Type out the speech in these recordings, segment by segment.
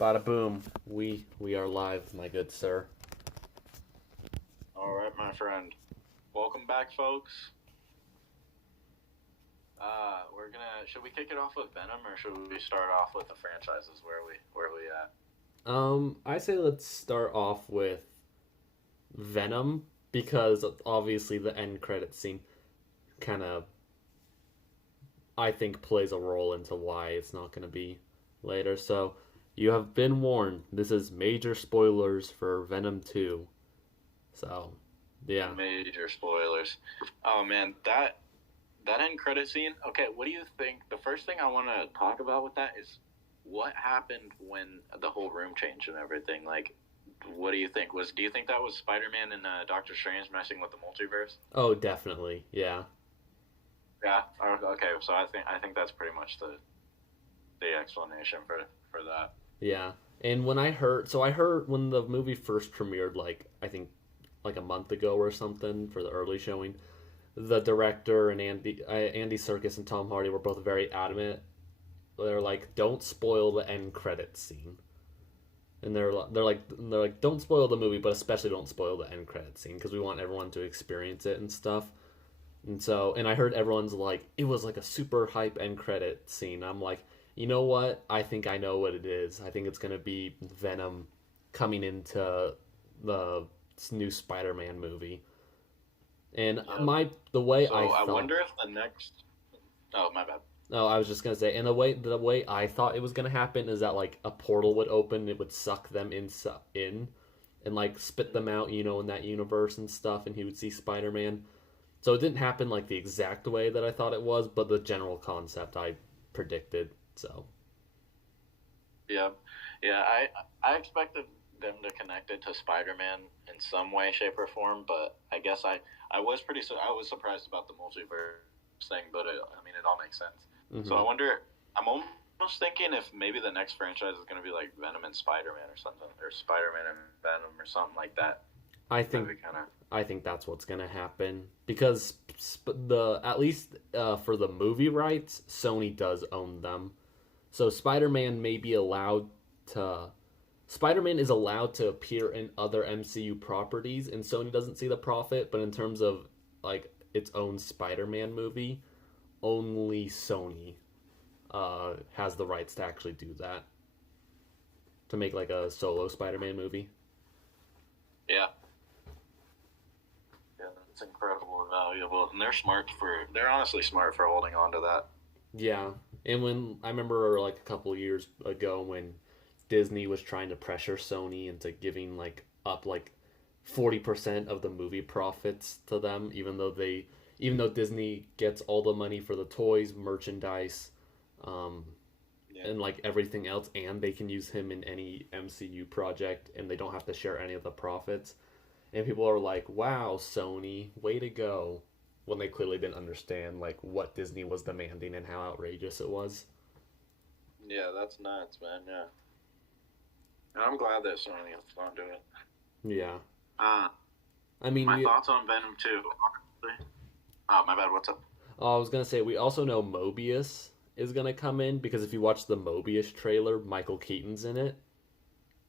Bada boom. We are live, my good sir. All right, my friend. Welcome back, folks. We're gonna. Should we kick it off with Venom, or should we start off with the franchises? Where we at? I say let's start off with Venom because obviously the end credit scene kind of I think plays a role into why it's not going to be later. So, you have been warned. This is major spoilers for Venom 2. So, yeah. Major spoilers. Oh man, that end credit scene. Okay, what do you think? The first thing I want to talk about with that is what happened when the whole room changed and everything. Like, what do you think? Do you think that was Spider-Man and Doctor Strange messing with the multiverse? Oh, definitely. Yeah. Yeah. Okay. So I think that's pretty much the explanation for that. Yeah. And when I heard when the movie first premiered, I think like a month ago or something for the early showing, the director and Andy Serkis and Tom Hardy were both very adamant. They're like, don't spoil the end credits scene, and they're like, don't spoil the movie, but especially don't spoil the end credits scene because we want everyone to experience it and stuff. And I heard everyone's like, it was like a super hype end credit scene. I'm like, you know what? I think I know what it is. I think it's gonna be Venom coming into the new Spider-Man movie. And Yep. the way I So I thought, wonder if the next. Oh, my bad. oh, I was just gonna say, and the way I thought it was gonna happen is that like a portal would open, it would suck them in, and like spit them out, in that universe and stuff, and he would see Spider-Man. So it didn't happen like the exact way that I thought it was, but the general concept I predicted. So Yeah, yeah. I expected them to connect it to Spider-Man in some way, shape, or form, but I guess I was I was surprised about the multiverse thing, but I mean, it all makes sense. So hmm I wonder. I'm almost thinking if maybe the next franchise is going to be like Venom and Spider-Man or something, or Spider-Man and Venom or something like that. I That'd think be kind of. I think that's what's gonna happen because the at least for the movie rights, Sony does own them. So to Spider-Man is allowed to appear in other MCU properties, and Sony doesn't see the profit. But in terms of like its own Spider-Man movie, only Sony has the rights to actually do that, to make like a solo Spider-Man movie. Yeah, yeah. That's incredible and valuable, and they're honestly smart for holding on to that. Yeah, and when I remember like a couple years ago when Disney was trying to pressure Sony into giving like up like 40% of the movie profits to them, even though Disney gets all the money for the toys, merchandise, um, Yeah. and like everything else, and they can use him in any MCU project, and they don't have to share any of the profits. And people are like, "Wow, Sony, way to go!" When they clearly didn't understand like what Disney was demanding and how outrageous it was. Yeah, that's nuts, man. Yeah, and I'm glad that Sony is not doing it. Yeah, Uh, I mean, my thoughts on Venom 2. Honestly. Oh, my bad. What's up? I was gonna say we also know Mobius is gonna come in because if you watch the Mobius trailer, Michael Keaton's in it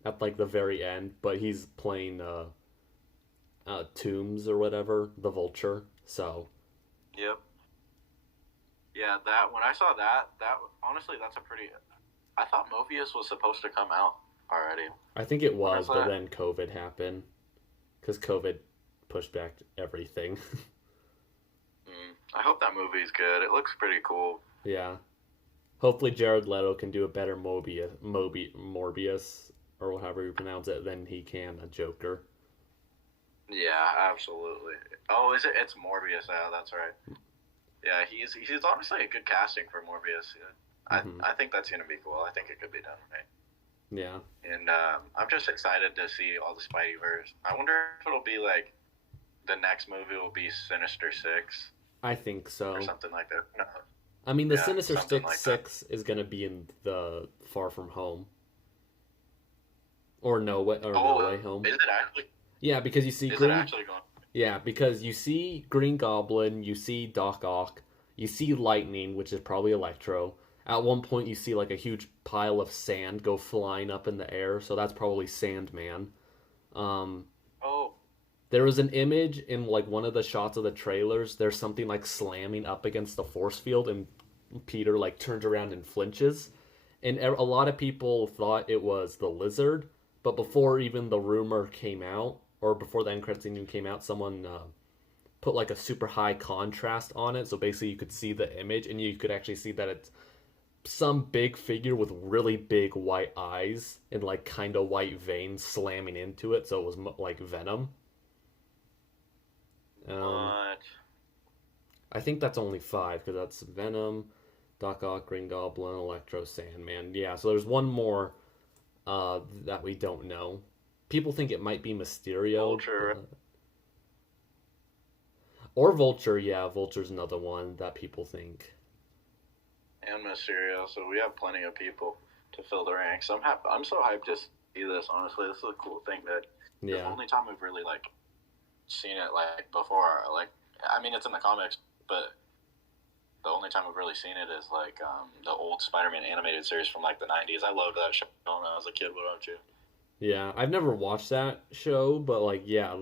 at like the very end, but he's playing Tombs or whatever, the Vulture. So Yep. Yeah, that when I saw that honestly, that's a pretty. I thought Mobius was supposed to come out already. I think it When I was, saw but that, then COVID happened because COVID pushed back everything. I hope that movie's good. It looks pretty cool. Yeah, hopefully Jared Leto can do a better Morbius or however you pronounce it than he can a Joker. Yeah, absolutely. Oh, is it? It's Morbius. Yeah, that's right. Yeah, he's honestly a good casting for Morbius. Yeah. hmm I think that's gonna be cool. I think it could be done right. Yeah, And I'm just excited to see all the Spideyverse. I wonder if it'll be like the next movie will be Sinister Six I think or so. something like that. No, I mean, the yeah, Sinister something Six like that. Six is gonna be in the Far From Home or No Oh, Way Home. is it actually? Yeah, because you see Is it Green. actually going? Yeah, because you see Green Goblin, you see Doc Ock, you see Lightning, which is probably Electro, At one point, you see like a huge pile of sand go flying up in the air, so that's probably Sandman. Um, Oh, there was an image in like one of the shots of the trailers. There's something like slamming up against the force field, and Peter like turns around and flinches. And a lot of people thought it was the lizard, but before even the rumor came out, or before the end credits even came out, someone put like a super high contrast on it. So basically, you could see the image, and you could actually see that it's some big figure with really big white eyes and like kind of white veins slamming into it. So it was like Venom. what? I think that's only five because that's Venom, Doc Ock, Green Goblin, Electro, Sandman. Yeah, so there's one more that we don't know. People think it might be Mysterio. Vulture. Or Vulture, yeah. Vulture's another one that people think. And Mysterio, so we have plenty of people to fill the ranks. I'm so hyped to see this, honestly. This is a cool thing that the only time we've really, like, seen it, like, before, like, I mean, it's in the comics, but the only time we've really seen it is, like, the old Spider-Man animated series from, like, the 90s. I loved that show when I was a kid, what about you? Yeah, I've never watched that show, but, like, yeah,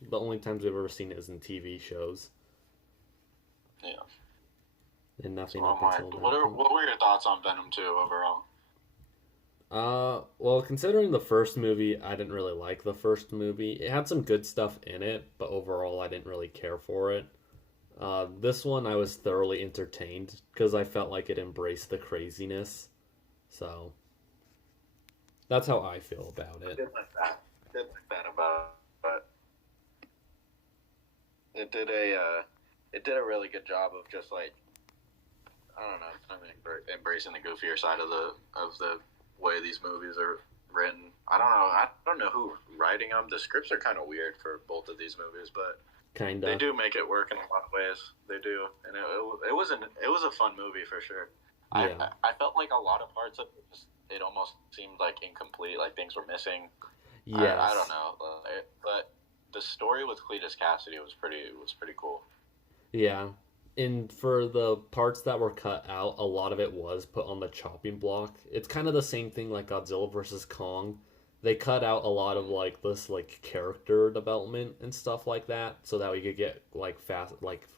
the only times we've ever seen it is in TV shows. Yeah. And nothing So up until that. what were your thoughts on Venom 2 overall? Well, considering the first movie, I didn't really like the first movie. It had some good stuff in it, but overall, I didn't really care for it. This one, I was thoroughly entertained because I felt like it embraced the craziness. So, that's how I feel about I it. did like that. I did like that about it. It did a really good job of just, like, I don't know, I mean, embracing the goofier side of the way these movies are written. I don't know who writing them. The scripts are kind of weird for both of these movies, but Kinda. they do make it work in a lot of ways. They do, and it was a fun movie for sure. Yeah. I felt like a lot of parts of it almost seemed like incomplete, like things were missing. Yes. I don't know, but the story with Cletus Cassidy was pretty cool. Yeah. And for the parts that were cut out, a lot of it was put on the chopping block. It's kind of the same thing like Godzilla versus Kong. They cut out a lot of like this like character development and stuff like that, so that we could get like fast like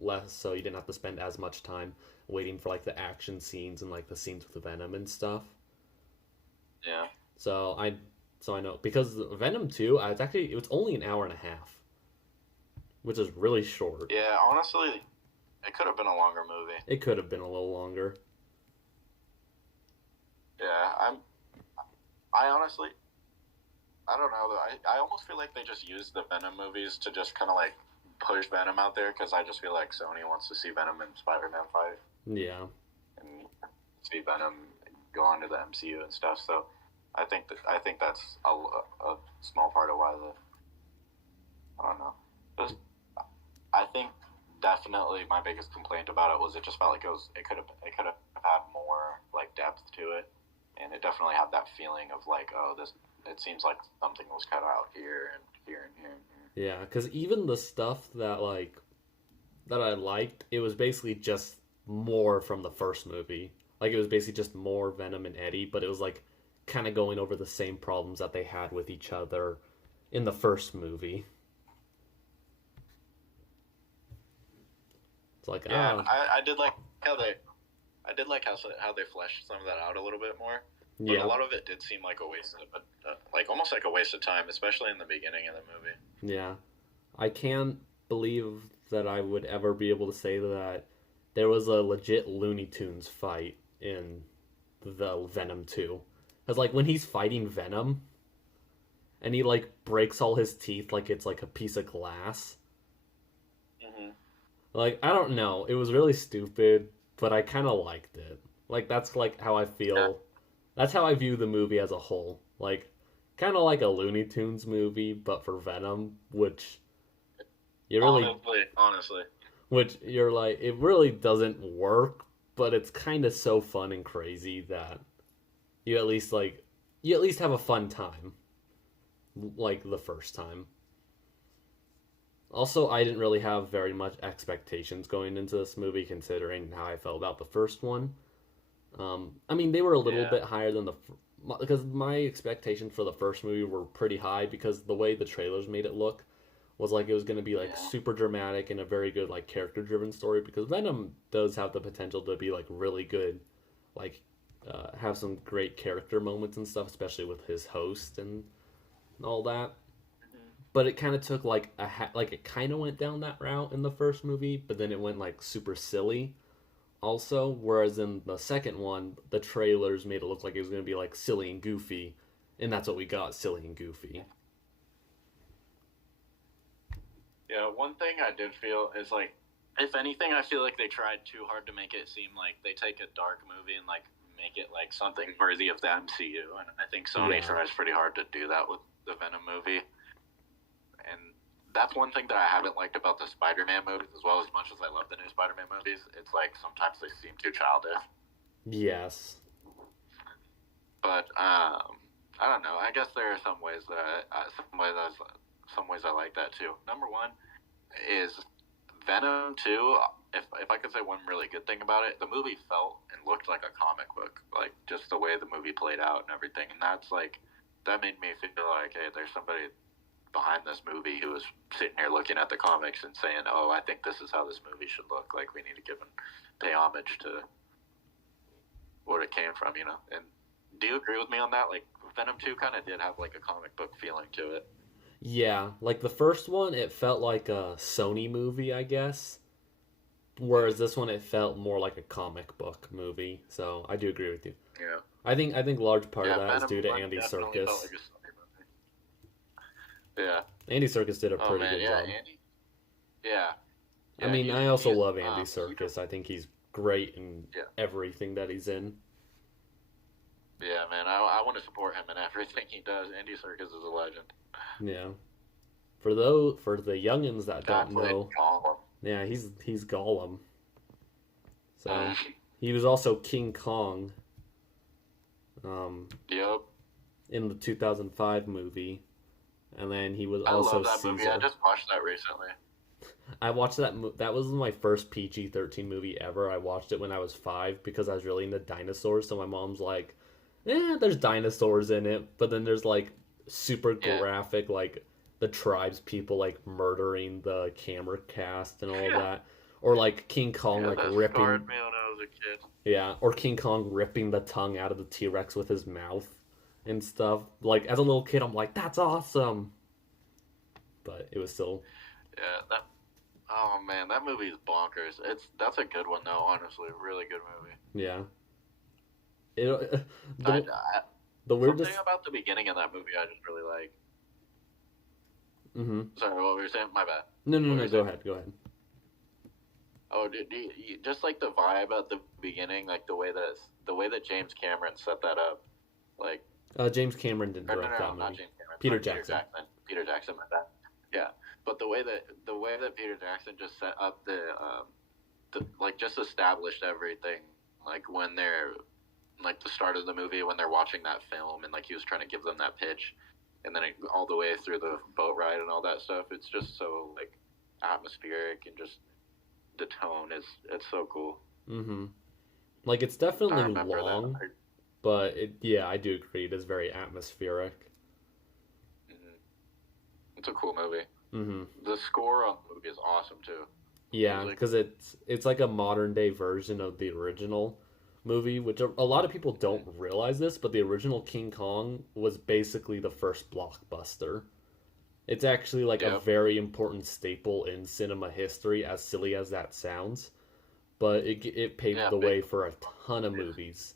less, so you didn't have to spend as much time waiting for like the action scenes and like the scenes with Venom and stuff. Yeah. So I know because Venom 2, it was only an hour and a half, which is really short. Yeah, honestly, it could have been a longer movie. It could have been a little longer. Yeah, I honestly, I don't know. I almost feel like they just used the Venom movies to just kind of like push Venom out there because I just feel like Sony wants to see Venom and Spider-Man fight Yeah. and see Venom go on to the MCU and stuff. So I think that's a small part of why I don't know. Just, I think definitely my biggest complaint about it was it just felt like it could have had more like depth to it, and it definitely had that feeling of like, oh, this, it seems like something was cut out here and here and here and here. Yeah, because even the stuff that I liked, it was basically just more from the first movie. Like it was basically just more Venom and Eddie, but it was like kind of going over the same problems that they had with each other in the first movie. It's like I did like how they fleshed some of that out a little bit more. But yeah, a lot of it did seem like a waste of, like almost like a waste of time, especially in the beginning of the movie. yeah. I can't believe that I would ever be able to say that there was a legit Looney Tunes fight in the Venom 2. Because, like, when he's fighting Venom, and he, like, breaks all his teeth like it's, like, a piece of glass. Mm-hmm. Like, I don't know. It was really stupid, but I kind of liked it. Like, that's, like, how I feel. Yeah. That's how I view the movie as a whole. Like, kind of like a Looney Tunes movie, but for Venom, which you really... Honestly. Which you're like, it really doesn't work, but it's kind of so fun and crazy that you at least have a fun time, like the first time. Also, I didn't really have very much expectations going into this movie, considering how I felt about the first one. I mean, they were a little Yeah. bit higher than because my expectations for the first movie were pretty high because the way the trailers made it look was like it was going to be like Yeah. super dramatic and a very good like character driven story because Venom does have the potential to be like really good, like have some great character moments and stuff, especially with his host and all that. Mhm. But it kind of took like like it kind of went down that route in the first movie, but then it went like super silly also. Whereas in the second one, the trailers made it look like it was going to be like silly and goofy, and that's what we got, silly and goofy. Yeah, one thing I did feel is like, if anything, I feel like they tried too hard to make it seem like they take a dark movie and like make it like something worthy of the MCU, and I think Sony Yeah. tries pretty hard to do that with the Venom movie. And that's one thing that I haven't liked about the Spider-Man movies, as well as much as I love the new Spider-Man movies. It's like sometimes they seem too childish. Yes. But I don't know. I guess there are some ways that some ways I like that too. Number one is Venom 2. If I could say one really good thing about it, the movie felt and looked like a comic book, like just the way the movie played out and everything. And that's like that made me feel like, hey, there's somebody behind this movie who was sitting here looking at the comics and saying, oh, I think this is how this movie should look. Like we need to give and pay homage to where it came from, you know. And do you agree with me on that? Like Venom 2 kind of did have like a comic book feeling to it. Yeah, like the first one, it felt like a Sony movie, I guess. Whereas this one, it felt more like a comic book movie. So I do agree with you. Yeah. I think large part of Yeah, that is Venom due to 1 Andy definitely felt Serkis. like a Sony movie. Yeah. Andy Serkis did a Oh pretty man, good yeah, job. Andy. Yeah. I Yeah, mean, I also he's love Andy he does, Serkis. I think he's great in yeah. everything that he's in. Yeah, man, I want to support him in everything he does. Andy Serkis is a legend. Yeah. For the youngins that don't Played know, Gollum. yeah, he's Gollum. So Mm. he was also King Kong, Yep. in the 2005 movie, and then he was I also love that movie. I Caesar. just watched that recently. I watched that. That was my first PG-13 movie ever. I watched it when I was 5 because I was really into dinosaurs. So my mom's like, "Yeah, there's dinosaurs in it," but then there's like super Yeah. graphic, like the tribes people like murdering the camera cast and all Yeah. that, or like King Kong Yeah, like that ripping, scarred me when I was a kid. yeah, or King Kong ripping the tongue out of the T-Rex with his mouth and stuff. Like as a little kid, I'm like, "That's awesome," but it was still, Yeah, that. Oh man, that movie is bonkers. That's a good one though. Honestly, really good movie. yeah. It I, the I, the weirdest. something about the beginning of that movie I just really like. Mm-hmm. Sorry, what were you saying? My bad. No, no, What were no. you Go saying? ahead. Go ahead. Oh, just like the vibe at the beginning, like the way that James Cameron set that up, like James Cameron didn't or no, direct no, that no, not movie. James Cameron, Peter sorry, Jackson. Peter Jackson, my bad. Yeah, but the way that Peter Jackson just set up the like just established everything, like when they're like the start of the movie when they're watching that film and like he was trying to give them that pitch, and then all the way through the boat ride and all that stuff. It's just so like atmospheric and just the tone is it's so cool. Mm-hmm. Like it's I definitely remember long, that. but yeah, I do agree. It is very atmospheric. It's a cool movie. Mm-hmm. The score on the movie is awesome too. Yeah, Music. because it's like a modern day version of the original movie, which a lot of people don't realize this, but the original King Kong was basically the first blockbuster. It's actually like a Yep. very important staple in cinema history, as silly as that sounds. But it paved Yeah, the big way for a ton of movies.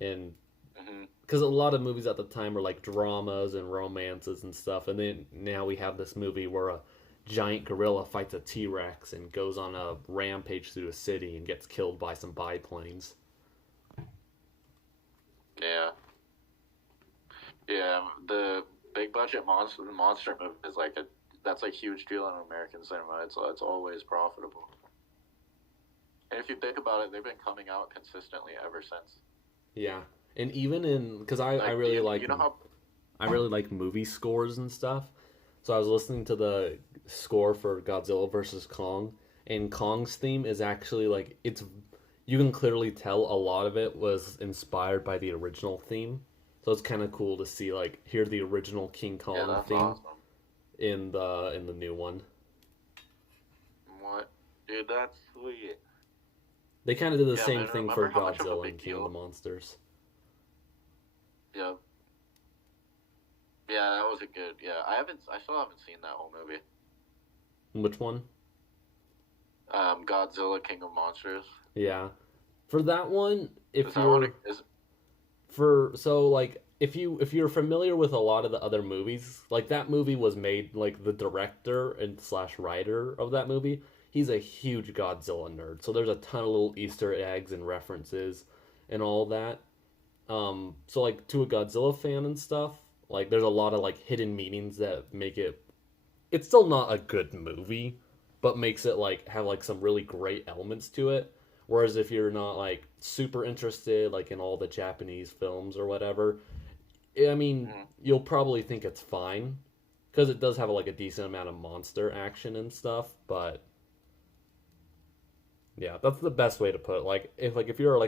And hmm because a lot of movies at the time were like dramas and romances and stuff. And then now we have this movie where a giant gorilla fights a T-Rex and goes on a rampage through a city and gets killed by some biplanes. Yeah. Yeah. The big budget monster movie is like that's like huge deal in American cinema. It's always profitable. And if you think about it, they've been coming out consistently ever since. Yeah. And even in because I Like really you know how I really like movie scores and stuff. So I was listening to the score for Godzilla versus Kong, and Kong's theme is actually like you can clearly tell a lot of it was inspired by the original theme. So it's kind of cool to see like hear the original King Yeah, Kong that's theme awesome. in the new one. What? Dude, that's sweet. They kind of did the Yeah, same man, thing remember for how much of a Godzilla and big King of the deal? Monsters. Yeah. Yeah, that was a good. Yeah, I still haven't seen that whole movie. Which one? Godzilla King of Monsters. Yeah. For that one, Is if that one? you're Is for so like if you're familiar with a lot of the other movies, like that movie was made like the director and slash writer of that movie, he's a huge Godzilla nerd. So there's a ton of little Easter eggs and references and all that. So like to a Godzilla fan and stuff, like there's a lot of like hidden meanings that make it. It's still not a good movie, but makes it like have like some really great elements to it. Whereas if you're not like super interested like in all the Japanese films or whatever, I mean, mm, you'll probably think it's fine because it does have like a decent amount of monster action and stuff. But yeah, that's the best way to put it. Like if you're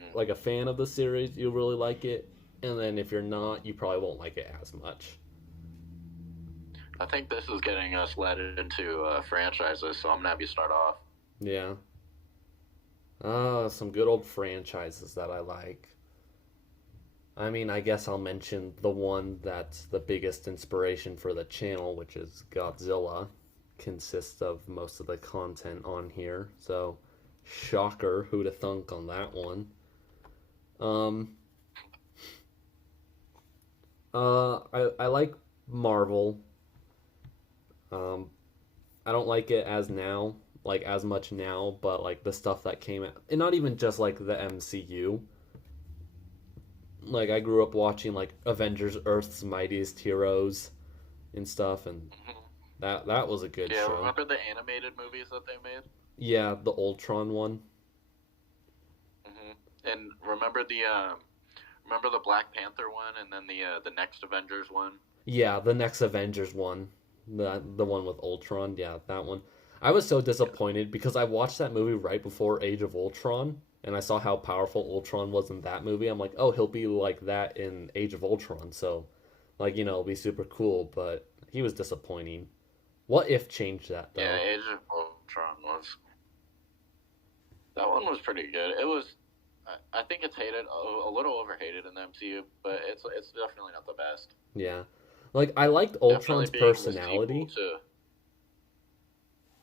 mm. like a fan of the series, you'll really like it, and then if you're not, you probably won't like it as much. I think this is getting us led into franchises, so I'm gonna have you start off. Yeah. Some good old franchises that I like. I mean, I guess I'll mention the one that's the biggest inspiration for the channel, which is Godzilla. Consists of most of the content on here. So, shocker, who'd have thunk on that one? Um, I like Marvel. Um, I don't like it as now, like as much now, but like the stuff that came out, and not even just like the MCU. Like I grew up watching like Avengers: Earth's Mightiest Heroes and stuff, and Mm-hmm. that was a good Yeah, show. remember the animated movies that they made? Yeah, the Ultron one. Mm-hmm. And remember the Black Panther one, and then the next Avengers one. Yeah, the next Avengers one, the one with Ultron. Yeah, that one. I was so Yeah. disappointed because I watched that movie right before Age of Ultron, and I saw how powerful Ultron was in that movie. I'm like, oh, he'll be like that in Age of Ultron, so like it'll be super cool. But he was disappointing. What if changed that Yeah, though? Age of Ultron was that one was pretty good. It was. I think it's hated a little overhated in the MCU, but it's definitely not the best. Yeah, like I liked Definitely Ultron's being the sequel personality. to.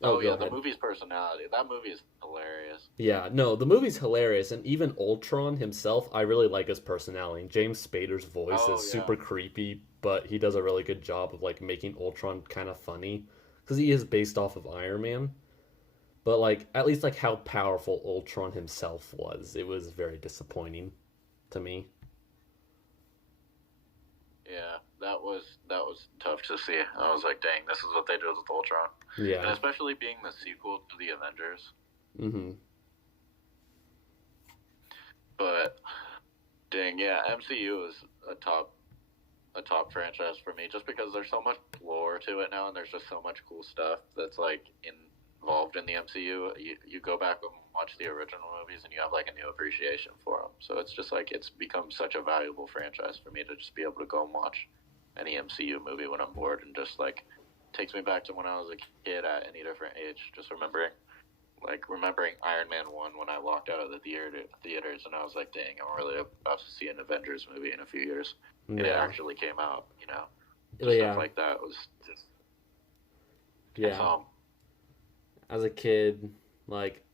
Oh, Oh go yeah, the ahead. movie's personality. That movie is hilarious. Yeah, no, the movie's hilarious, and even Ultron himself, I really like his personality. James Spader's voice is Oh yeah. super creepy, but he does a really good job of like making Ultron kind of funny because he is based off of Iron Man. But like at least like how powerful Ultron himself was, it was very disappointing to me. Yeah, that was tough to see. I was like, dang, this is what they did with Ultron, and Yeah. especially being the sequel to the Avengers. Mhm. But dang, yeah, MCU is a top franchise for me just because there's so much lore to it now, and there's just so much cool stuff that's like involved in the MCU. You go back and watch the original movies, and you have like a new appreciation for them. So it's just like it's become such a valuable franchise for me to just be able to go and watch any MCU movie when I'm bored, and just like takes me back to when I was a kid at any different age. Just remembering Iron Man 1 when I walked out of the theaters, and I was like, dang, I'm really about to see an Avengers movie in a few years. And it Yeah. actually came out, just stuff Yeah. like that was just, it's Yeah. As a kid, like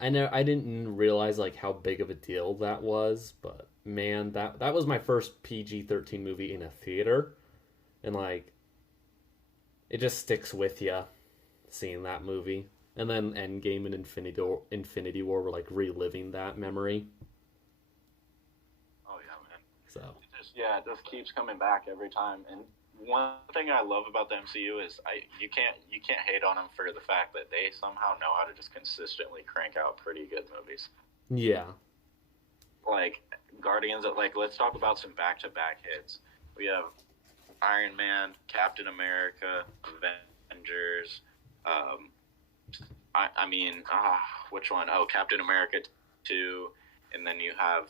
I didn't realize like how big of a deal that was, but man, that was my first PG-13 movie in a theater, and like it just sticks with you seeing that movie. And then Endgame and Infinity War were like reliving that memory. oh yeah, man. So It just keeps coming back every time. And one thing I love about the MCU is you can't hate on them for the fact that they somehow know how to just consistently crank out pretty good movies. yeah, Like Guardians of, like, let's talk about some back-to-back hits. We have Iron Man, Captain America, Avengers, um, I mean, which one? Oh, Captain America 2, and then you have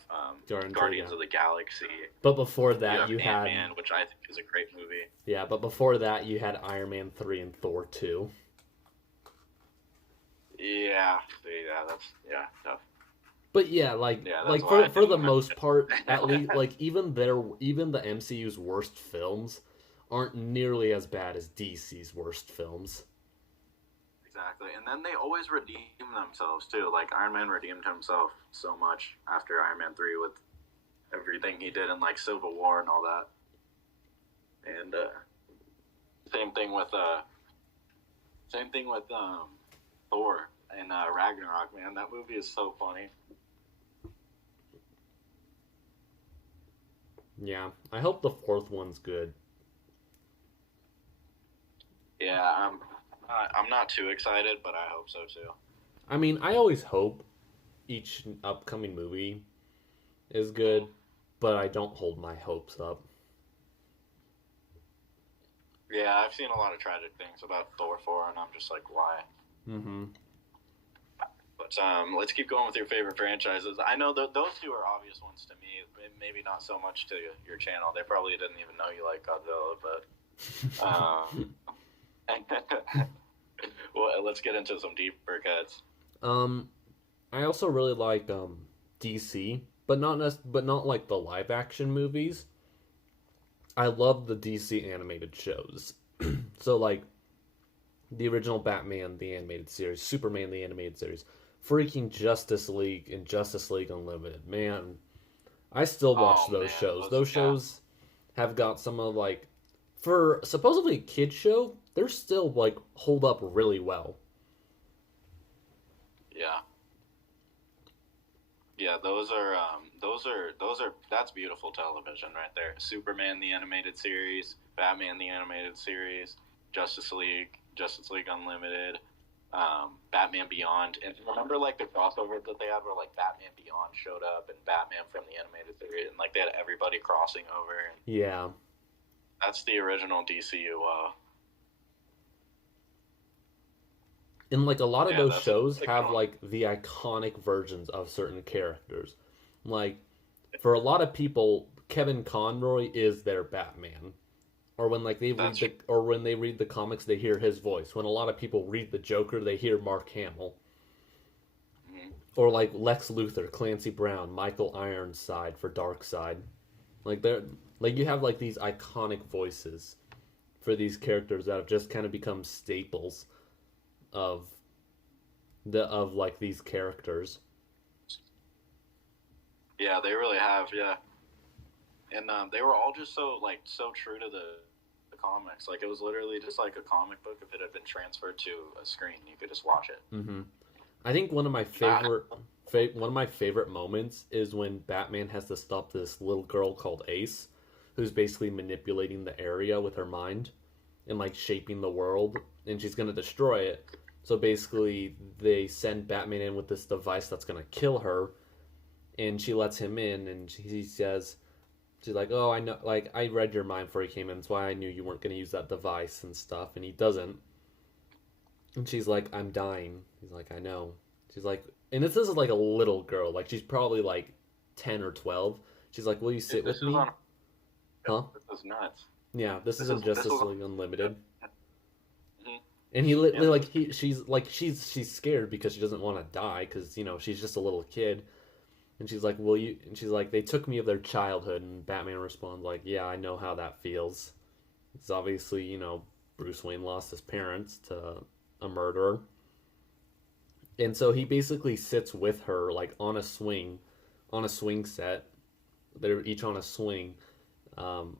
Guardians of the Galaxy. But before You that, have you had Ant-Man, which I think is a great movie. yeah. But before that, you had Iron Man 3 and Thor 2. Yeah, that's tough. But yeah, like for the most part, at least like even the MCU's worst films aren't nearly as bad as DC's worst films. Exactly, and then they always redeem themselves too. Like Iron Man redeemed himself so much after Iron Man 3 with everything he did in like Civil War and all that. And same thing with Thor and Ragnarok. Man, that movie is so funny. Yeah, I hope the fourth one's good. Yeah, I'm not too excited, but I hope so too. I mean, I always hope each upcoming movie is good, but I don't hold my hopes up. Yeah, I've seen a lot of tragic things about Thor 4, and I'm just like, why? Mm-hmm. But let's keep going with your favorite franchises. I know those two are obvious ones to me. Maybe not so much to your channel. They probably didn't even know you like Godzilla, but well, let's get into some deeper cuts. I also really like DC, but not like the live action movies. I love the DC animated shows. So like the original Batman, the animated series, Superman, the animated series, freaking Justice League and Justice League Unlimited. Man, I still watch those shows. Those shows have got some of like, for supposedly a kid show, they're still like hold up really well. Yeah. Yeah, those are that's beautiful television right there. Superman the animated series, Batman the animated series, Justice League Unlimited, Batman Beyond, and remember like the crossovers that they had where like Batman Beyond showed up and Batman from the animated series, and like they had everybody crossing over. And yeah, that's the original DCU. And like a lot of those shows have like the iconic versions of certain characters. Like for a lot of people, Kevin Conroy is their Batman. Or when like when they read the comics, they hear his voice. When a lot of people read the Joker, they hear Mark Hamill. Mm-hmm. Or like Lex Luthor, Clancy Brown, Michael Ironside for Darkseid. Like you have like these iconic voices for these characters that have just kind of become staples of like these characters. Yeah, they really have, yeah. And they were all just so true to the comics. Like it was literally just like a comic book. If it had been transferred to a screen, you could just watch it. Mm-hmm. I think one of my favorite moments is when Batman has to stop this little girl called Ace, who's basically manipulating the area with her mind and like shaping the world, and she's gonna destroy it. So basically, they send Batman in with this device that's gonna kill her, and she lets him in, and he says, she's like, "Oh, I know, like I read your mind before he came in. That's why I knew you weren't gonna use that device and stuff." And he doesn't. And she's like, "I'm dying." He's like, "I know." She's like, and this is like a little girl, like she's probably like 10 or 12. She's like, "Will you sit with me?" Huh? This is nuts. Yeah, this is in Justice League Unlimited. And he literally she's scared because she doesn't want to die because she's just a little kid, and she's like, "Will you?" And she's like, "They took me of their childhood." And Batman responds like, "Yeah, I know how that feels." It's obviously Bruce Wayne lost his parents to a murderer, and so he basically sits with her like on a swing set. They're each on a swing,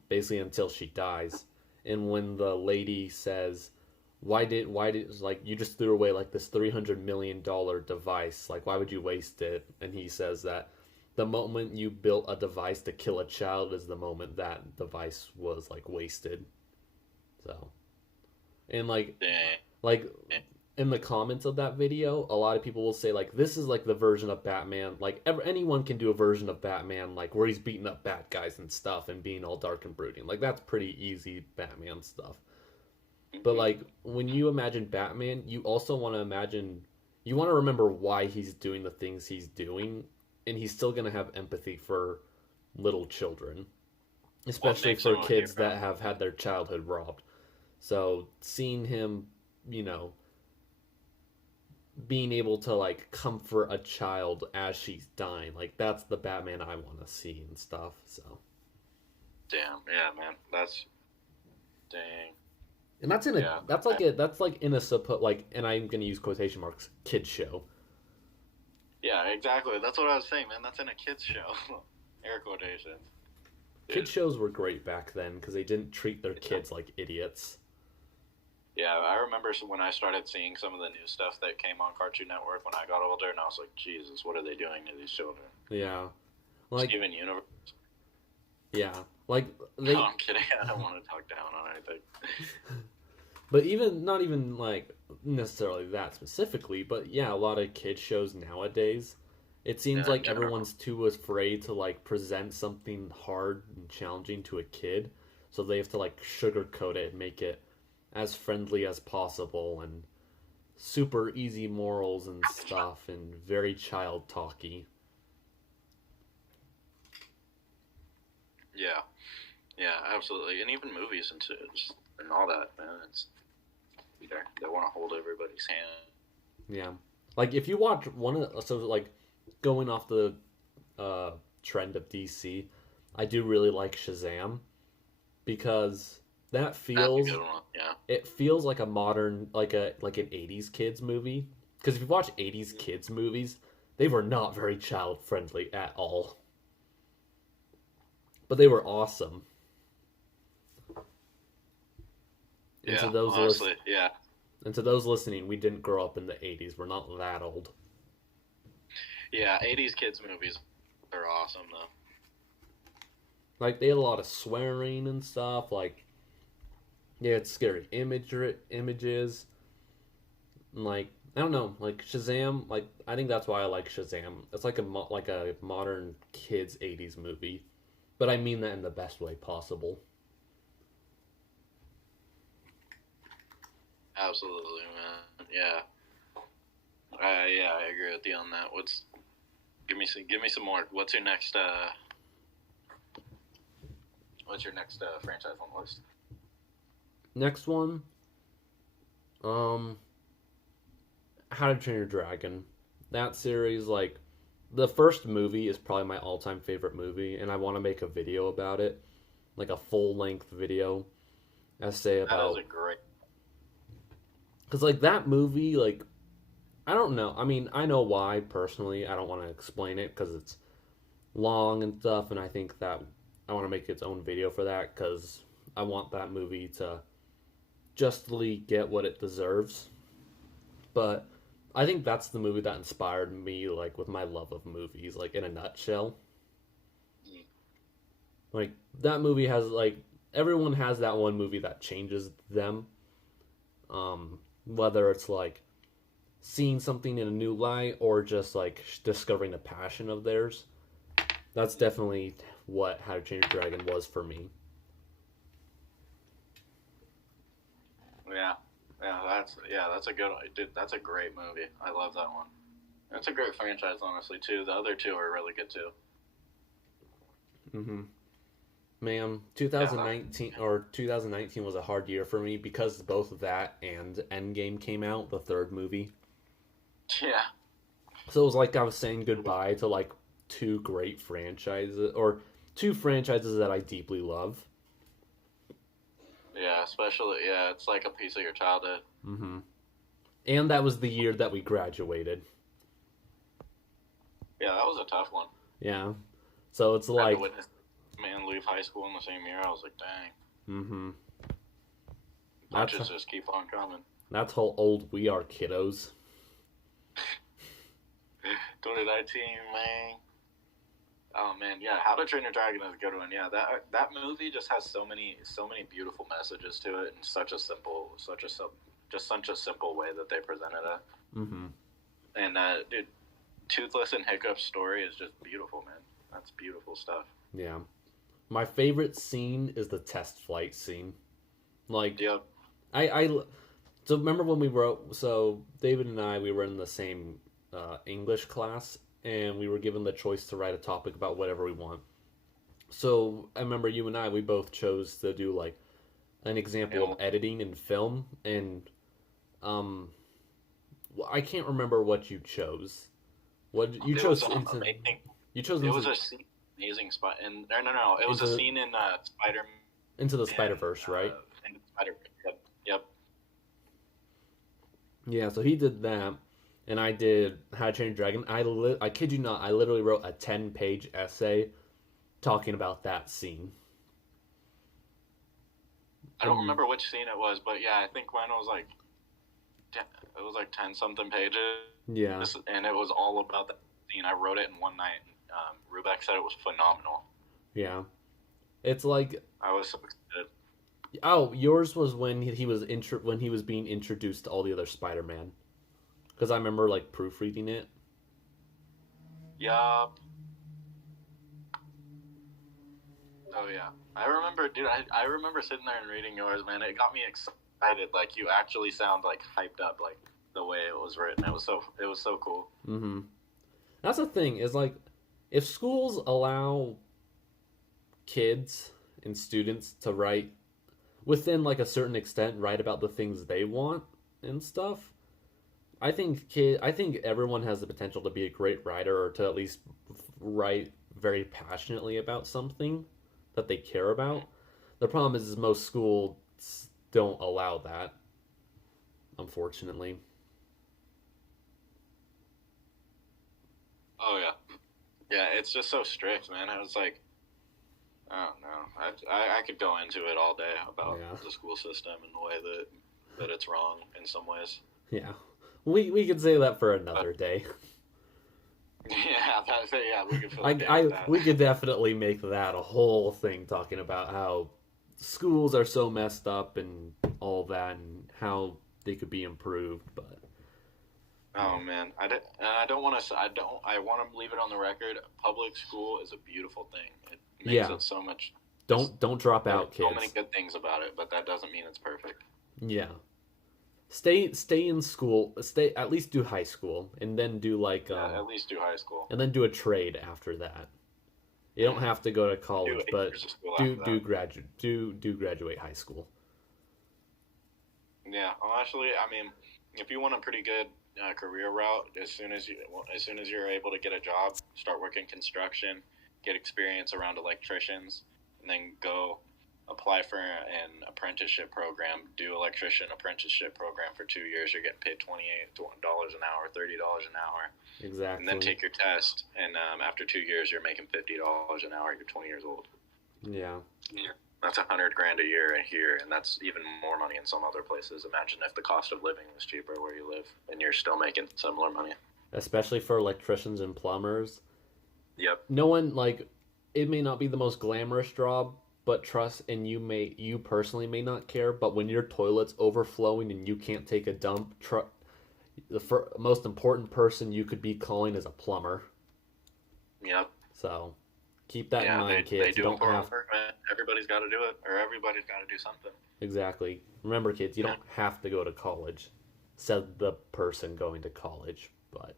basically until she dies. And when the lady says, why did like you just threw away like this $300 million device, like why would you waste it? And he says that the moment you built a device to kill a child is the moment that device was like wasted. So, and like in the comments of that video, a lot of people will say like, this is like the version of Batman, like anyone can do a version of Batman like where he's beating up bad guys and stuff and being all dark and brooding. Like that's pretty easy Batman stuff. But like when you imagine Batman, you also want to imagine you want to remember why he's doing the things he's doing, and he's still going to have empathy for little children, especially for kids that have had their childhood robbed. So seeing him, you know, being able to like comfort a child as she's dying, like that's the Batman I want to see and stuff. So damn, yeah, man, that's dang. And that's in a that's like in a like, and I'm gonna use quotation marks, kids show. Yeah, exactly. That's what I was saying, man. That's in a kids show. Air quotations. Kids shows were great back then because they didn't treat their kids like idiots. Yeah, I remember when I started seeing some of the new stuff that came on Cartoon Network when I got older, and I was like, Jesus, what are they doing to these children? Yeah, like Steven Universe. Yeah, like they. No, I'm kidding. I don't want to talk down on anything. But even not even like necessarily that specifically, but yeah, a lot of kids shows nowadays. It seems like everyone's too afraid to like present something hard and challenging to a kid, so they have to like sugarcoat it and make it as friendly as possible and super easy morals and stuff and very child talky. Yeah, yeah, absolutely, and even movies and all that, man. It's they want to hold everybody's hand. Yeah, like if you watch like going off the trend of DC, I do really like Shazam because that feels it feels like a modern like an 80s kids movie. Because if you watch 80s kids movies, they were not very child friendly at all. But they were awesome. And to those honestly, And to those listening, we didn't grow up in the 80s. We're not that old. Yeah, 80s kids movies are awesome, though. Like, they had a lot of swearing and stuff. Like, yeah, it's scary images. Like, I don't know. Like, Shazam, like, I think that's why I like Shazam. It's like a modern kids 80s movie. But I mean that in the best way possible. Absolutely, man. Yeah. Yeah, I agree with you on that. Give me some more. What's your next franchise on the list? Next one, How to Train Your Dragon. That series, like, the first movie is probably my all-time favorite movie, and I want to make a video about it, like a full-length video essay about. That is a great. Because like that movie, like, I don't know. I mean, I know why personally. I don't want to explain it because it's long and stuff, and I think that I want to make its own video for that because I want that movie to justly get what it deserves. But I think that's the movie that inspired me, like, with my love of movies, like, in a nutshell. Like, that movie has, like, everyone has that one movie that changes them. Whether it's, like, seeing something in a new light or just, like, discovering a passion of theirs. That's definitely what How to Train Your Dragon was for me. That's a good. Dude, that's a great movie. I love that one. It's a great franchise, honestly, too. The other two are really good too. Man, 2019 was a hard year for me because both that and Endgame came out, the third movie. Yeah. So it was like I was saying goodbye to like two great franchises, or two franchises that I deeply love. Yeah, especially, it's like a piece of your childhood. And that was the year that we graduated. Yeah, that was a tough one. Yeah. So it's like... I witnessed man leave high school in the same year. I was like, dang. Punches just keep on coming. That's how old we are, kiddos. 2019, man. Oh man, yeah. How to Train Your Dragon is a good one. Yeah, that movie just has so many beautiful messages to it, and such a simple way that they presented it. And dude, Toothless and Hiccup's story is just beautiful, man. That's beautiful stuff. Yeah, my favorite scene is the test flight scene. Like, yep. So remember when we wrote? So David and I, we were in the same English class, and we were given the choice to write a topic about whatever we want. So I remember you and I, we both chose to do like an example of And editing in film, and um, I can't remember what you chose. What you it was chose into? amazing. You chose It was into a amazing spot. And no. It was a into scene in Spider into the Spider Man. Verse, right? In Spider. Yep. Yep. Yeah. So he did that, and I did How to Train Your Dragon. I kid you not, I literally wrote a 10-page essay talking about that scene. I don't And remember which scene it was, but yeah, I think mine was like it was like 10 something pages, yeah, and it was all about that scene. I wrote it in one night. Rubeck said it was phenomenal. yeah. It's like, I was so excited. oh, yours was when he was when he was being introduced to all the other Spider-Man. Because I remember like proofreading it. Yup. Oh yeah. I remember, dude. I remember sitting there and reading yours, man. It got me excited. Like you actually sound like hyped up, like the way it was written. It was so cool. Mm-hmm. That's the thing is like, if schools allow kids and students to write within like a certain extent, write about the things they want and stuff. I think everyone has the potential to be a great writer or to at least write very passionately about something that they care about. The problem is most schools don't allow that, unfortunately. Oh yeah. Yeah, it's just so strict, man. I was like, I don't know. I could go into it all day about Yeah. the school system and the way that it's wrong in some ways. Yeah. We could say that for But another day. yeah, yeah, we could fill a day with that. We could definitely make that a whole thing talking about how schools are so messed up and all that and how they could be improved, but Oh man, I don't want to. I want to leave it on the record. Public school is a beautiful thing. It makes yeah, it so much. don't drop There's out, so many kids. good things about it, but that doesn't mean it's perfect. Yeah. Stay in school. Stay at least do high school and then do like Yeah, at least do high school. and then do a trade after that. You don't Mm. have to go to Do college, 8 but years of school after that. do graduate high school. Yeah, well, actually, I mean, if you want a pretty good career route, as soon as you're able to get a job, start working construction, get experience around electricians, and then go apply for an apprenticeship program. Do electrician apprenticeship program for 2 years. You're getting paid $28 an hour, $30 an hour, and then Exactly. take your test. And after 2 years, you're making $50 an hour. You're 20 years old. Yeah. That's $100,000 a year here, and that's even more money in some other places. Imagine if the cost of living was cheaper where you live, and you're still making similar money. Especially for electricians and plumbers. Yep. No one like it may not be the most glamorous job, but trust and you personally may not care, but when your toilet's overflowing and you can't take a dump, most important person you could be calling is a plumber. Yep. So keep that in Yeah, mind, they kids. You do don't important have work, man. Everybody's got to do it, or everybody's got to do something. exactly. Remember, kids, you Yeah. don't have to go to college. Said the person going to college, but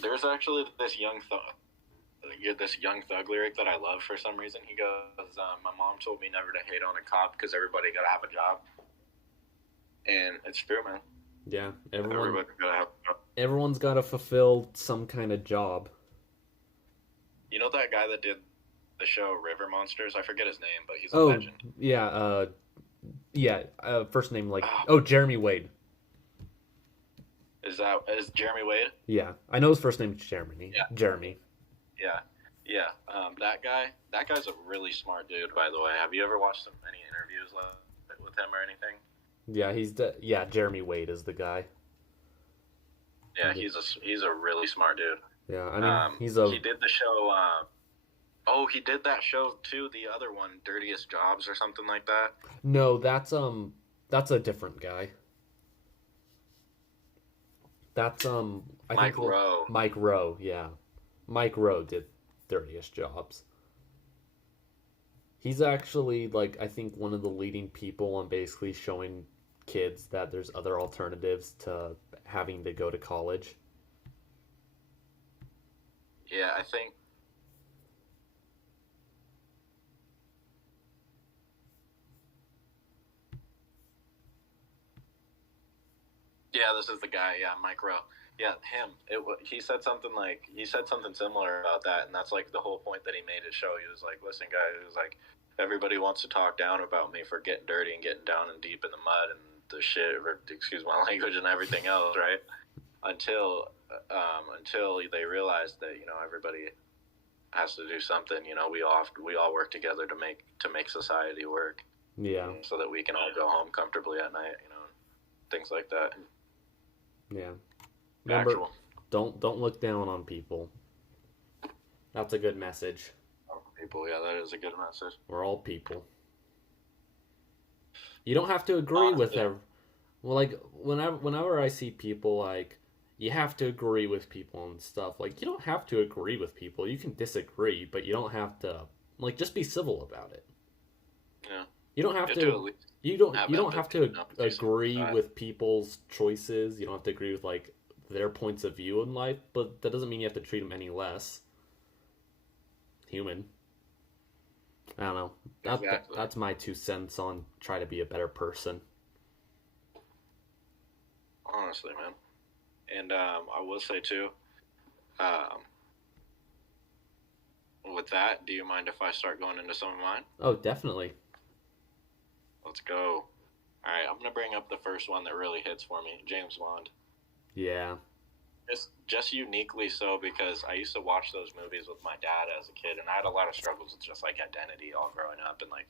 There's actually this young thug lyric that I love for some reason. He goes, "My mom told me never to hate on a cop because everybody got to have a job," and it's true, man. yeah, Everybody got to have a job. everyone's got to fulfill some kind of job. You know that guy that did the show River Monsters? I forget his name, but he's a Oh, legend. yeah, first name like Oh, Jeremy Wade. is Jeremy Wade? Yeah, I know his first name's Jeremy. Yeah. Jeremy. Yeah, yeah. That guy's a really smart dude. By the way, have you ever watched any interviews with him or anything? Yeah, Jeremy Wade is the guy. Yeah, he's a really smart dude. Yeah, I mean He did the show. He did that show too. The other one, Dirtiest Jobs or something like that. no, that's a different guy. That's I Mike think Rowe. Mike Rowe. Yeah, Mike Rowe did Dirtiest Jobs. He's actually like I think one of the leading people on basically showing kids that there's other alternatives to having to go to college. Yeah, I think. Yeah, this is the guy. Yeah, Mike Rowe. Yeah, him. He said something similar about that, and that's like the whole point that he made his show. He was like, "Listen, guys," he was like, "everybody wants to talk down about me for getting dirty and getting down and deep in the mud and the shit, or excuse my language, and everything else, right? Until they realized that everybody has to do something. We all work together to make society work. Yeah. So that we can all go home comfortably at night. Things like that." Yeah. Remember, don't look down on people. That's a good message. People, yeah, that is a good message. We're all people. You don't have to agree with them. Well, like whenever I see people, like, you have to agree with people and stuff. Like, you don't have to agree with people. You can disagree, but you don't have to, like, just be civil about it. Yeah. You don't have to. You don't have to agree with people's choices. You don't have to agree with, like, their points of view in life, but that doesn't mean you have to treat them any less human. I don't know. That's my 2 cents on try to be a better person. Honestly, man. And I will say too, with that, do you mind if I start going into some of mine? Oh, definitely. Let's go. All right, I'm gonna bring up the first one that really hits for me, James Bond. Yeah. Just uniquely so because I used to watch those movies with my dad as a kid, and I had a lot of struggles with just like identity all growing up, and like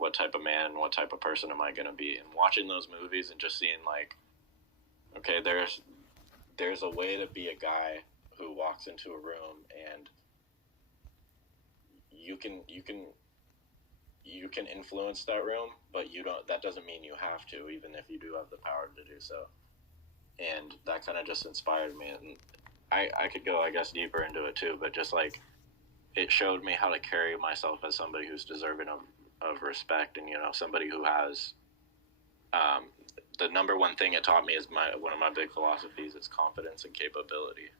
what type of man and what type of person am I gonna be? And watching those movies and just seeing like, okay, there's a way to be a guy who walks into a room and you can influence that room, but that doesn't mean you have to, even if you do have the power to do so. And that kind of just inspired me, and I could go, I guess, deeper into it too, but just like it showed me how to carry myself as somebody who's deserving of respect, and somebody who has the number one thing it taught me is one of my big philosophies is confidence and capability.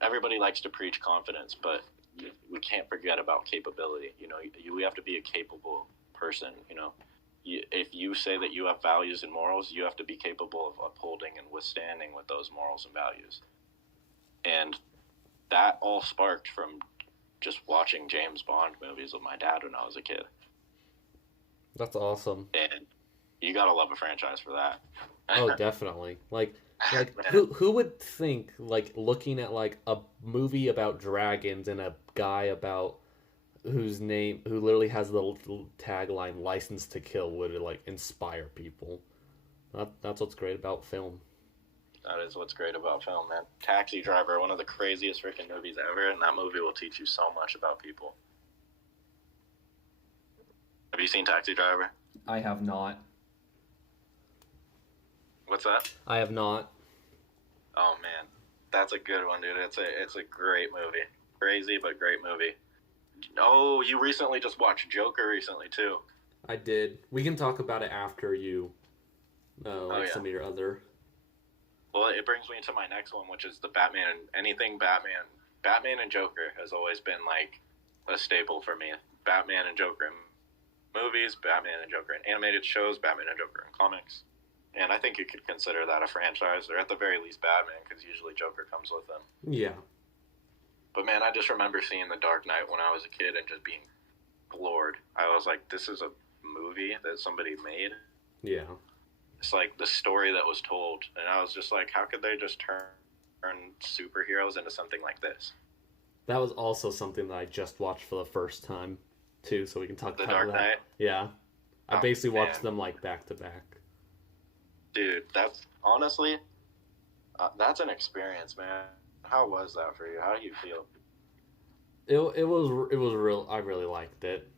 Everybody likes to preach confidence, but we can't forget about capability. We have to be a capable person. If you say that you have values and morals, you have to be capable of upholding and withstanding with those morals and values. And that all sparked from just watching James Bond movies with my dad when I was a kid. That's awesome. And you gotta love a franchise for that. Oh, definitely. Like who would think, like, looking at like a movie about dragons and a guy about who literally has the tagline "License to Kill" would like inspire people. That's what's great about film. That is what's great about film, man. Taxi Driver, one of the craziest freaking movies ever, and that movie will teach you so much about people. Have you seen Taxi Driver? I have not. What's that? I have not. Oh man, that's a good one, dude. It's a great movie. Crazy but great movie. Oh, you recently just watched Joker recently too. I did. We can talk about it after you some of your other. Well, it brings me to my next one, which is the Batman. Anything Batman. Batman and Joker has always been like a staple for me. Batman and Joker in movies, Batman and Joker in animated shows, Batman and Joker in comics. And I think you could consider that a franchise, or at the very least Batman, because usually Joker comes with them. Yeah. But man, I just remember seeing The Dark Knight when I was a kid and just being floored. I was like, this is a movie that somebody made? Yeah. It's like the story that was told. And I was just like, how could they just turn superheroes into something like this? That was also something that I just watched for the first time, too, so we can talk about that. The Dark Knight? Yeah. I basically watched them, like, back to back. Dude, that's, honestly, that's an experience, man. How was that for you? How do you feel? It was real. I really liked it.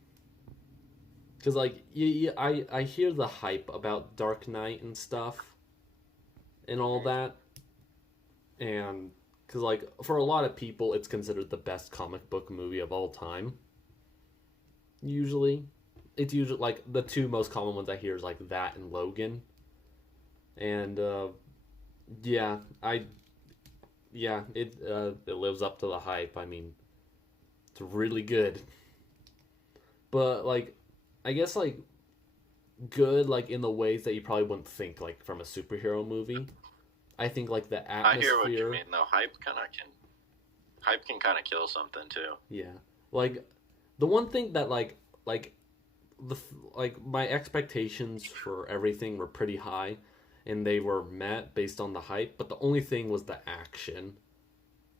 Cause like I hear the hype about Dark Knight and stuff, and all that, and cause like for a lot of people it's considered the best comic book movie of all time. Usually, it's usually like the two most common ones I hear is like that and Logan, and yeah, it lives up to the hype. I mean, it's really good, but like, I guess like good like in the ways that you probably wouldn't think like from a superhero movie. I think like the I hear what you atmosphere. mean though. Hype can kind of kill something too. Yeah, like the one thing that like the like my expectations for everything were pretty high, and they were met based on the hype. But the only thing was the action.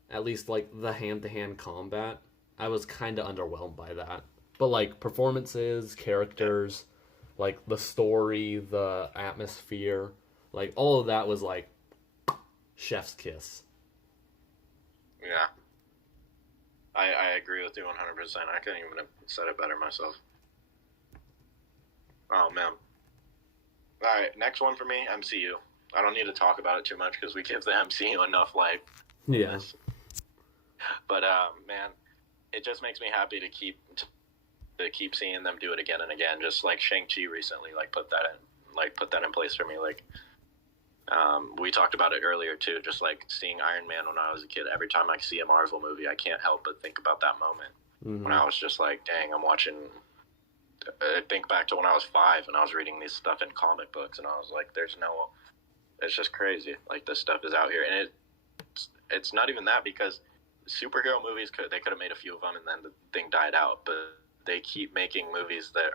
At least like the hand to hand combat, I was kind of underwhelmed by that. But like performances, characters, like the story, the atmosphere, like all of that was like chef's kiss. Yeah, I agree with you 100%. I couldn't even have said it better myself. Oh man. All right, next one for me, MCU. I don't need to talk about it too much because we give the MCU enough life. Yeah. But man, it just makes me happy to keep seeing them do it again and again. Just like Shang-Chi recently, put that in place for me. Like we talked about it earlier too. Just like seeing Iron Man when I was a kid. Every time I see a Marvel movie, I can't help but think about that moment when I was just like, dang, I'm watching. I think back to when I was 5 and I was reading these stuff in comic books, and I was like, it's just crazy. Like this stuff is out here, and it's not even that because superhero movies they could have made a few of them and then the thing died out, but they keep making movies that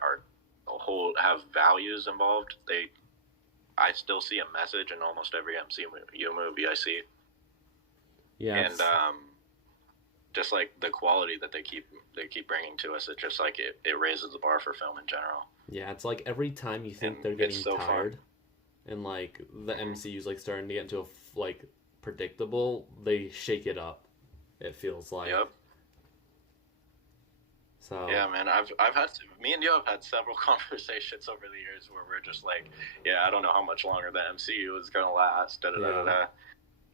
have values involved. I still see a message in almost every MCU movie I see. Yeah. And just like the quality that they keep bringing to us, it just like it raises the bar for film in general. Yeah, it's like every time you think And they're getting so tired, and like the MCU's like starting to get into a like predictable, they shake it up. It feels like. Yep. So. Yeah, man. Me and you have had several conversations over the years where we're just like, yeah, I don't know how much longer the MCU is gonna last. Da.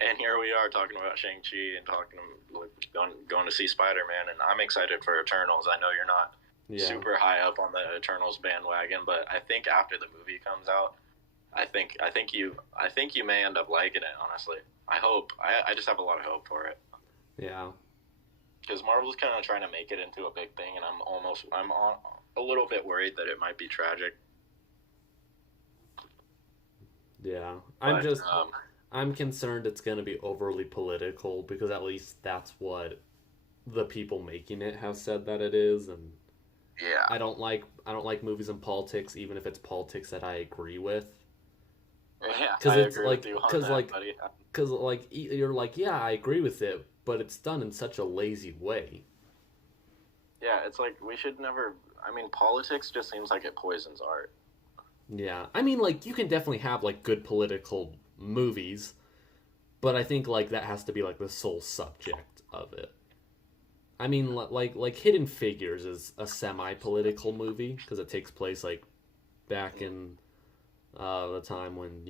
And here we are talking about Shang-Chi and going to see Spider-Man, and I'm excited for Eternals. I know you're not super high up on the Eternals bandwagon, but I think after the movie comes out, I think you may end up liking it. Honestly, I hope. I just have a lot of hope for it. Yeah. Because Marvel's kind of trying to make it into a big thing, and I'm a little bit worried that it might be tragic. Yeah, But, I'm concerned it's going to be overly political because at least that's what the people making it have said that it is, and yeah, I don't like movies and politics, even if it's politics that I agree with. Yeah, because it's agree like with you on because that, like buddy. because like you're like, yeah, I agree with it, but it's done in such a lazy way. Yeah, it's like we should never. I mean, politics just seems like it poisons art. Yeah, I mean, like you can definitely have like good political movies, but I think like that has to be like the sole subject of it. I mean, like Hidden Figures is a semi-political movie because it takes place like back in the time when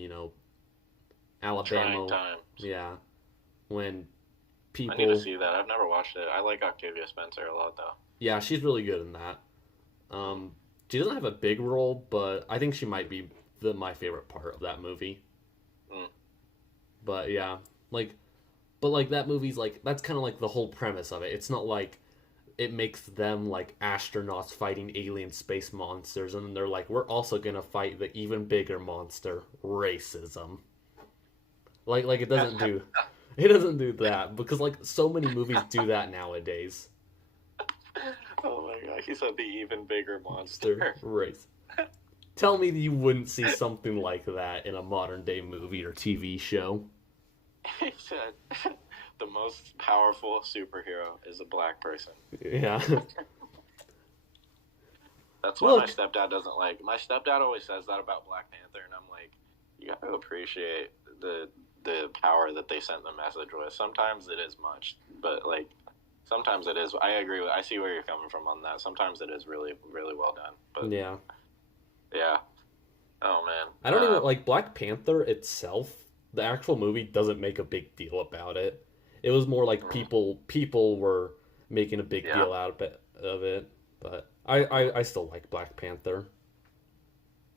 Alabama. Trying times. Yeah, when people. I need to see that. I've never watched it. I like Octavia Spencer a lot, though. Yeah, she's really good in that. She doesn't have a big role, but I think she might be my favorite part of that movie. But yeah, but that movie's like that's kind of like the whole premise of it. It's not like it makes them like astronauts fighting alien space monsters, and then they're like, we're also gonna fight the even bigger monster, racism. Like it doesn't do that because like so many movies do that nowadays. Oh my god, he said the even bigger monster. Race. Tell me that you wouldn't see something like that in a modern day movie or TV show. He said the most powerful superhero is a black person. Yeah. That's why my stepdad doesn't like. My stepdad always says that about Black Panther, and I'm like, you gotta appreciate the power that they sent the message with. Sometimes it is much, but like sometimes it is. I agree with. I see where you're coming from on that. Sometimes it is really, really well done. But yeah. Oh man. I don't even like Black Panther itself. The actual movie doesn't make a big deal about it. It was more like people were making a big deal out of it. But I still like Black Panther.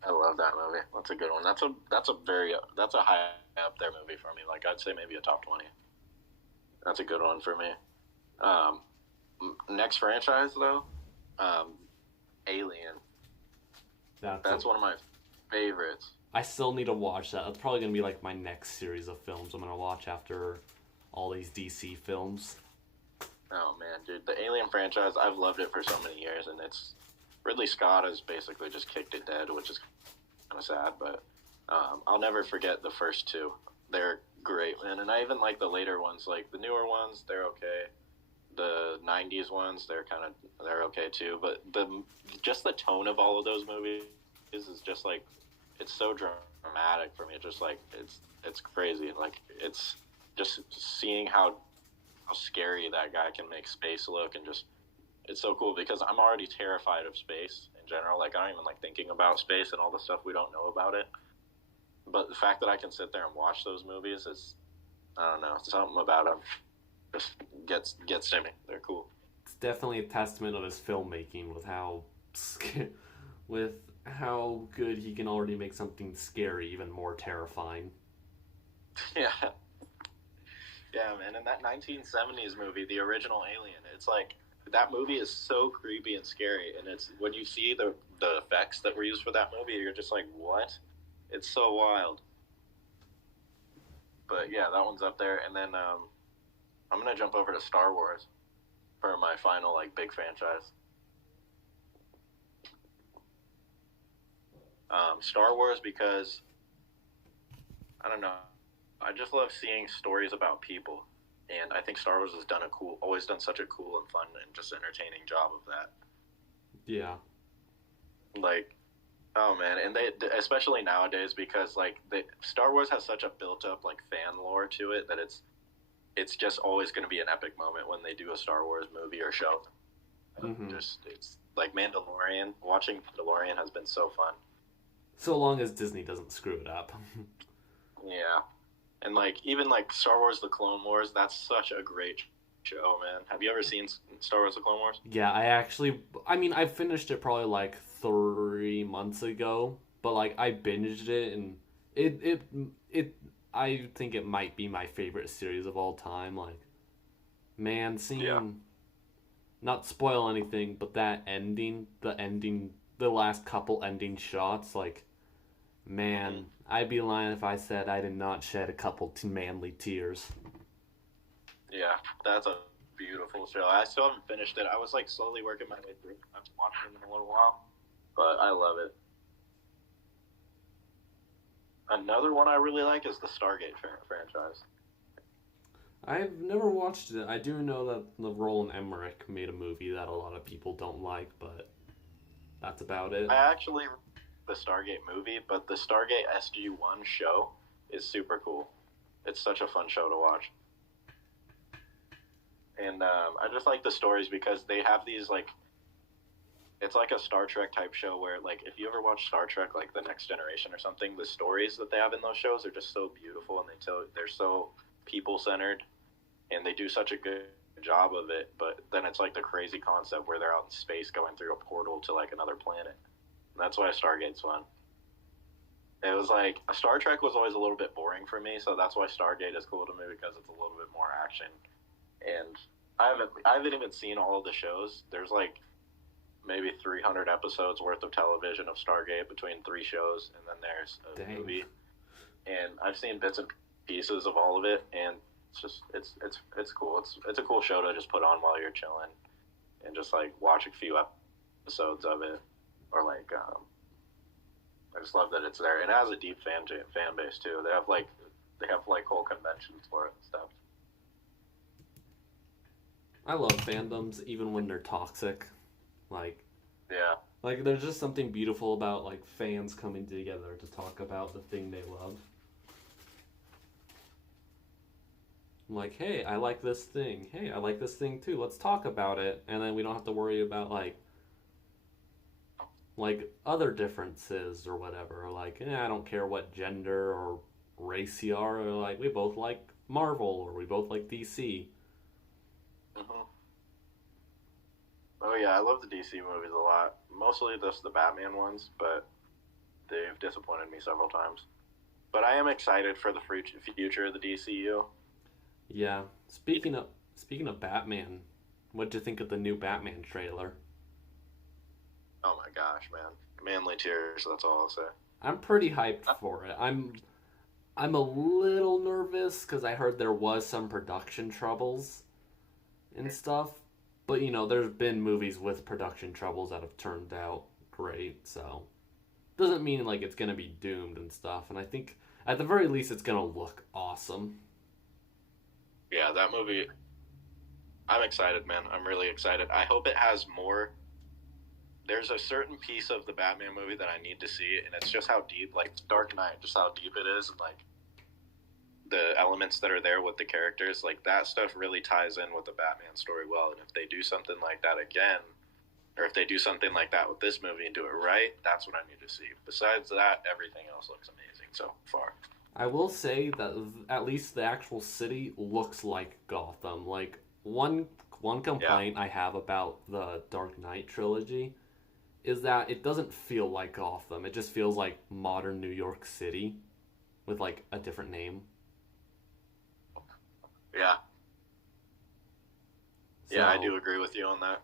I love that movie. That's a good one. That's a high up there movie for me. Like I'd say maybe a top 20. That's a good one for me. Um, Next franchise though, um, Alien. That's a That's one of my favorites. I still need to watch that. That's probably gonna be like my next series of films I'm gonna watch after all these DC films. Oh man, dude, the Alien franchise. I've loved it for so many years, and it's Ridley Scott has basically just kicked it dead, which is kind of sad. But I'll never forget the first two. They're great, man, and I even like the later ones, like the newer ones. They're okay. The '90s ones, they're okay too. But just the tone of all of those movies is just like it's so dramatic for me. Just like it's crazy. Like it's just seeing how scary that guy can make space look, and just it's so cool because I'm already terrified of space in general. Like I don't even like thinking about space and all the stuff we don't know about it. But the fact that I can sit there and watch those movies is I don't know, something about them just gets to me. They're cool. It's definitely a testament of his filmmaking with how good he can already make something scary even more terrifying. Yeah, yeah, man. And that 1970s movie, the original Alien, it's like that movie is so creepy and scary. And it's when you see the effects that were used for that movie, you're just like, what? It's so wild. But yeah, that one's up there. And then I'm gonna jump over to Star Wars for my final like big franchise. Star Wars because I don't know. I just love seeing stories about people, and I think Star Wars has always done such a cool and fun and just entertaining job of that. Yeah. Like, oh man, and they especially nowadays because like Star Wars has such a built up like fan lore to it that it's just always going to be an epic moment when they do a Star Wars movie or show. Mm-hmm. Just it's like Mandalorian. Watching Mandalorian has been so fun. So long as Disney doesn't screw it up. Yeah. And like even like Star Wars: The Clone Wars, that's such a great show, man. Have you ever seen Star Wars: The Clone Wars? Yeah, I mean, I finished it probably like 3 months ago, but like I binged it and it I think it might be my favorite series of all time. Like, man, seeing Yeah. not spoil anything, but that ending, the last couple ending shots, like, man, I'd be lying if I said I did not shed a couple manly tears. Yeah, that's a beautiful show. I still haven't finished it. I was like slowly working my way through. I haven't watched it in a little while, but I love it. Another one I really like is the Stargate franchise. I've never watched it. I do know that the Roland Emmerich made a movie that a lot of people don't like, but that's about it. I actually the Stargate movie, but the Stargate SG-1 show is super cool. It's such a fun show to watch. And I just like the stories because they have these like it's like a Star Trek type show where like if you ever watch Star Trek like The Next Generation or something, the stories that they have in those shows are just so beautiful and they're so people centered and they do such a good job of it. But then it's like the crazy concept where they're out in space going through a portal to like another planet. And that's why Stargate's fun. It was like Star Trek was always a little bit boring for me, so that's why Stargate is cool to me because it's a little bit more action. And I haven't even seen all of the shows. There's like maybe 300 episodes worth of television of Stargate between 3 shows, and then there's a movie. And I've seen bits and pieces of all of it, and it's just it's cool. It's a cool show to just put on while you're chilling, and just like watch a few episodes of it, or like I just love that it's there, and it has a deep fan base too. They have like whole conventions for it and stuff. I love fandoms even when they're toxic. Like, Yeah. like there's just something beautiful about like fans coming together to talk about the thing they love. I'm like, hey, I like this thing. Hey, I like this thing too. Let's talk about it. And then we don't have to worry about like other differences or whatever. Or like, I don't care what gender or race you are. Or like, we both like Marvel or we both like DC. Mm-hmm. Oh yeah, I love the DC movies a lot. Mostly just the Batman ones, but they've disappointed me several times. But I am excited for the future of the DCU. Yeah. Speaking of Batman, what'd you think of the new Batman trailer? Oh my gosh, man. Manly tears, that's all I'll say. I'm pretty hyped for it. I'm a little nervous because I heard there was some production troubles and stuff. But there's been movies with production troubles that have turned out great, so doesn't mean like it's gonna be doomed and stuff. And I think at the very least it's gonna look awesome. Yeah, that movie, I'm excited, man. I'm really excited. I hope it has more. There's a certain piece of the Batman movie that I need to see, and it's just how deep, like Dark Knight, just how deep it is, and like the elements that are there with the characters, like that stuff really ties in with the Batman story well. And if they do something like that again, or if they do something like that with this movie and do it right, that's what I need to see. Besides that, everything else looks amazing so far. I will say that at least the actual city looks like Gotham. Like one complaint I have about the Dark Knight trilogy is that it doesn't feel like Gotham. It just feels like modern New York City with like a different name. Yeah. So, Yeah, I do agree with you on that.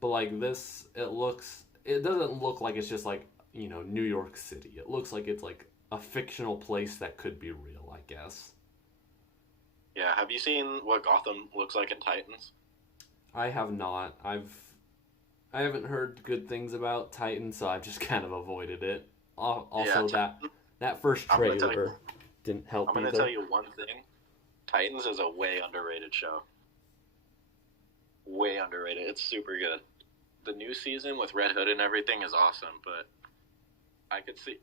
But like this, it doesn't look like it's just like, New York City. It looks like it's like a fictional place that could be real, I guess. Yeah, have you seen what Gotham looks like in Titans? I have not. I haven't heard good things about Titan, so I've just kind of avoided it. Also, Yeah, that first trailer didn't help I'm going either. to tell you one thing. Titans is a way underrated show. Way underrated. It's super good. The new season with Red Hood and everything is awesome, but I could see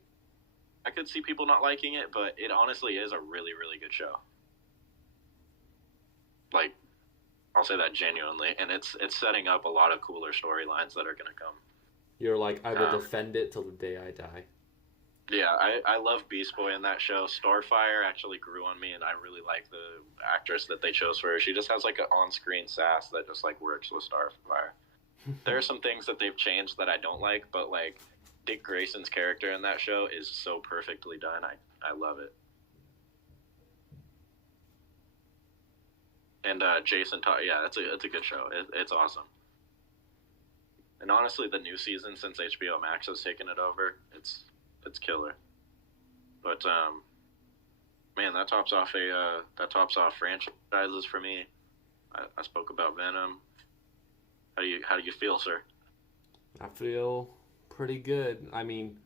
people not liking it, but it honestly is a really, really good show. Like, I'll say that genuinely, and it's setting up a lot of cooler storylines that are going to come. You're like, I will defend it till the day I die. Yeah, I love Beast Boy in that show. Starfire actually grew on me, and I really like the actress that they chose for her. She just has like an on-screen sass that just like works with Starfire. There are some things that they've changed that I don't like, but like Dick Grayson's character in that show is so perfectly done. I love it. And Jason Todd, yeah, it's a good show. It's awesome. And honestly, the new season since HBO Max has taken it over, it's killer. But man, that tops off franchises for me. I spoke about Venom. How do you feel, sir? I feel pretty good. I mean,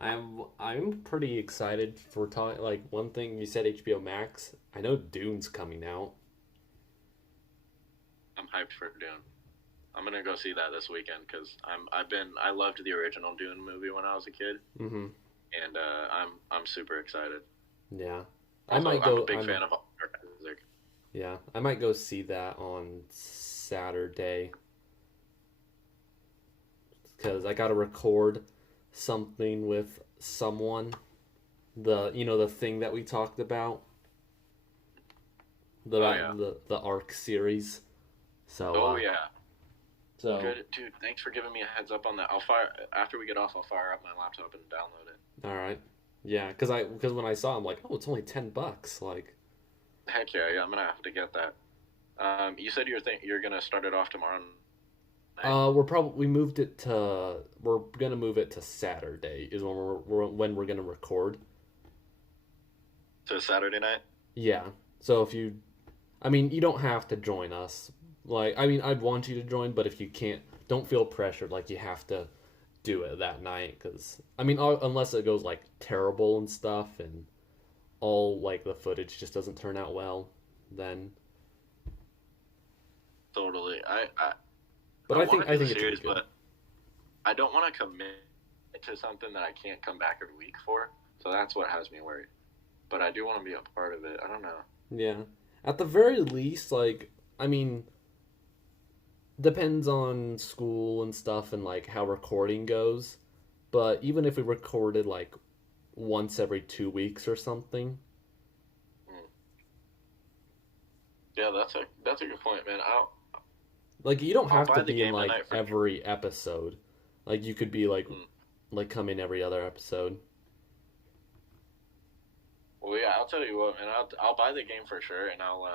I'm pretty excited for talking. Like one thing you said, HBO Max. I know Dune's coming out. I'm hyped for Dune. I'm gonna go see that this weekend because I loved the original Dune movie when I was a kid, Mm-hmm. and I'm super excited. Yeah, Also, I'm a big fan of music. Yeah, I might go see that on Saturday because I got to record something with someone. The thing that we talked about, the Ark series. So Yeah. So Good, dude. Thanks for giving me a heads up on that. After we get off. I'll fire up my laptop and download it. all right, yeah, because when I saw, I'm like, oh, it's only $10. Like, Heck yeah, I'm gonna have to get that. You said you're gonna start it off tomorrow. we're gonna move it to Saturday is when we're gonna record. To Saturday night. Yeah. So you don't have to join us. Like, I mean, I'd want you to join, but if you can't, don't feel pressured. Like you have to do it that night, because I mean, unless it goes like terrible and stuff, and all like the footage just doesn't turn out well, then. Totally. But I think it's serious, good. but I don't want to commit to something that I can't come back every week for. So that's what has me worried. But I do want to be a part of it. I don't know. Yeah. At the very least, like, I mean, depends on school and stuff and like how recording goes. But even if we recorded like once every 2 weeks or something. Yeah, that's a good point, man. Like you don't I'll have buy to the be in game like tonight for. every episode. Like you could be Mm. like come in every other episode. Well, yeah, I'll tell you what, man. I'll buy the game for sure, and I'll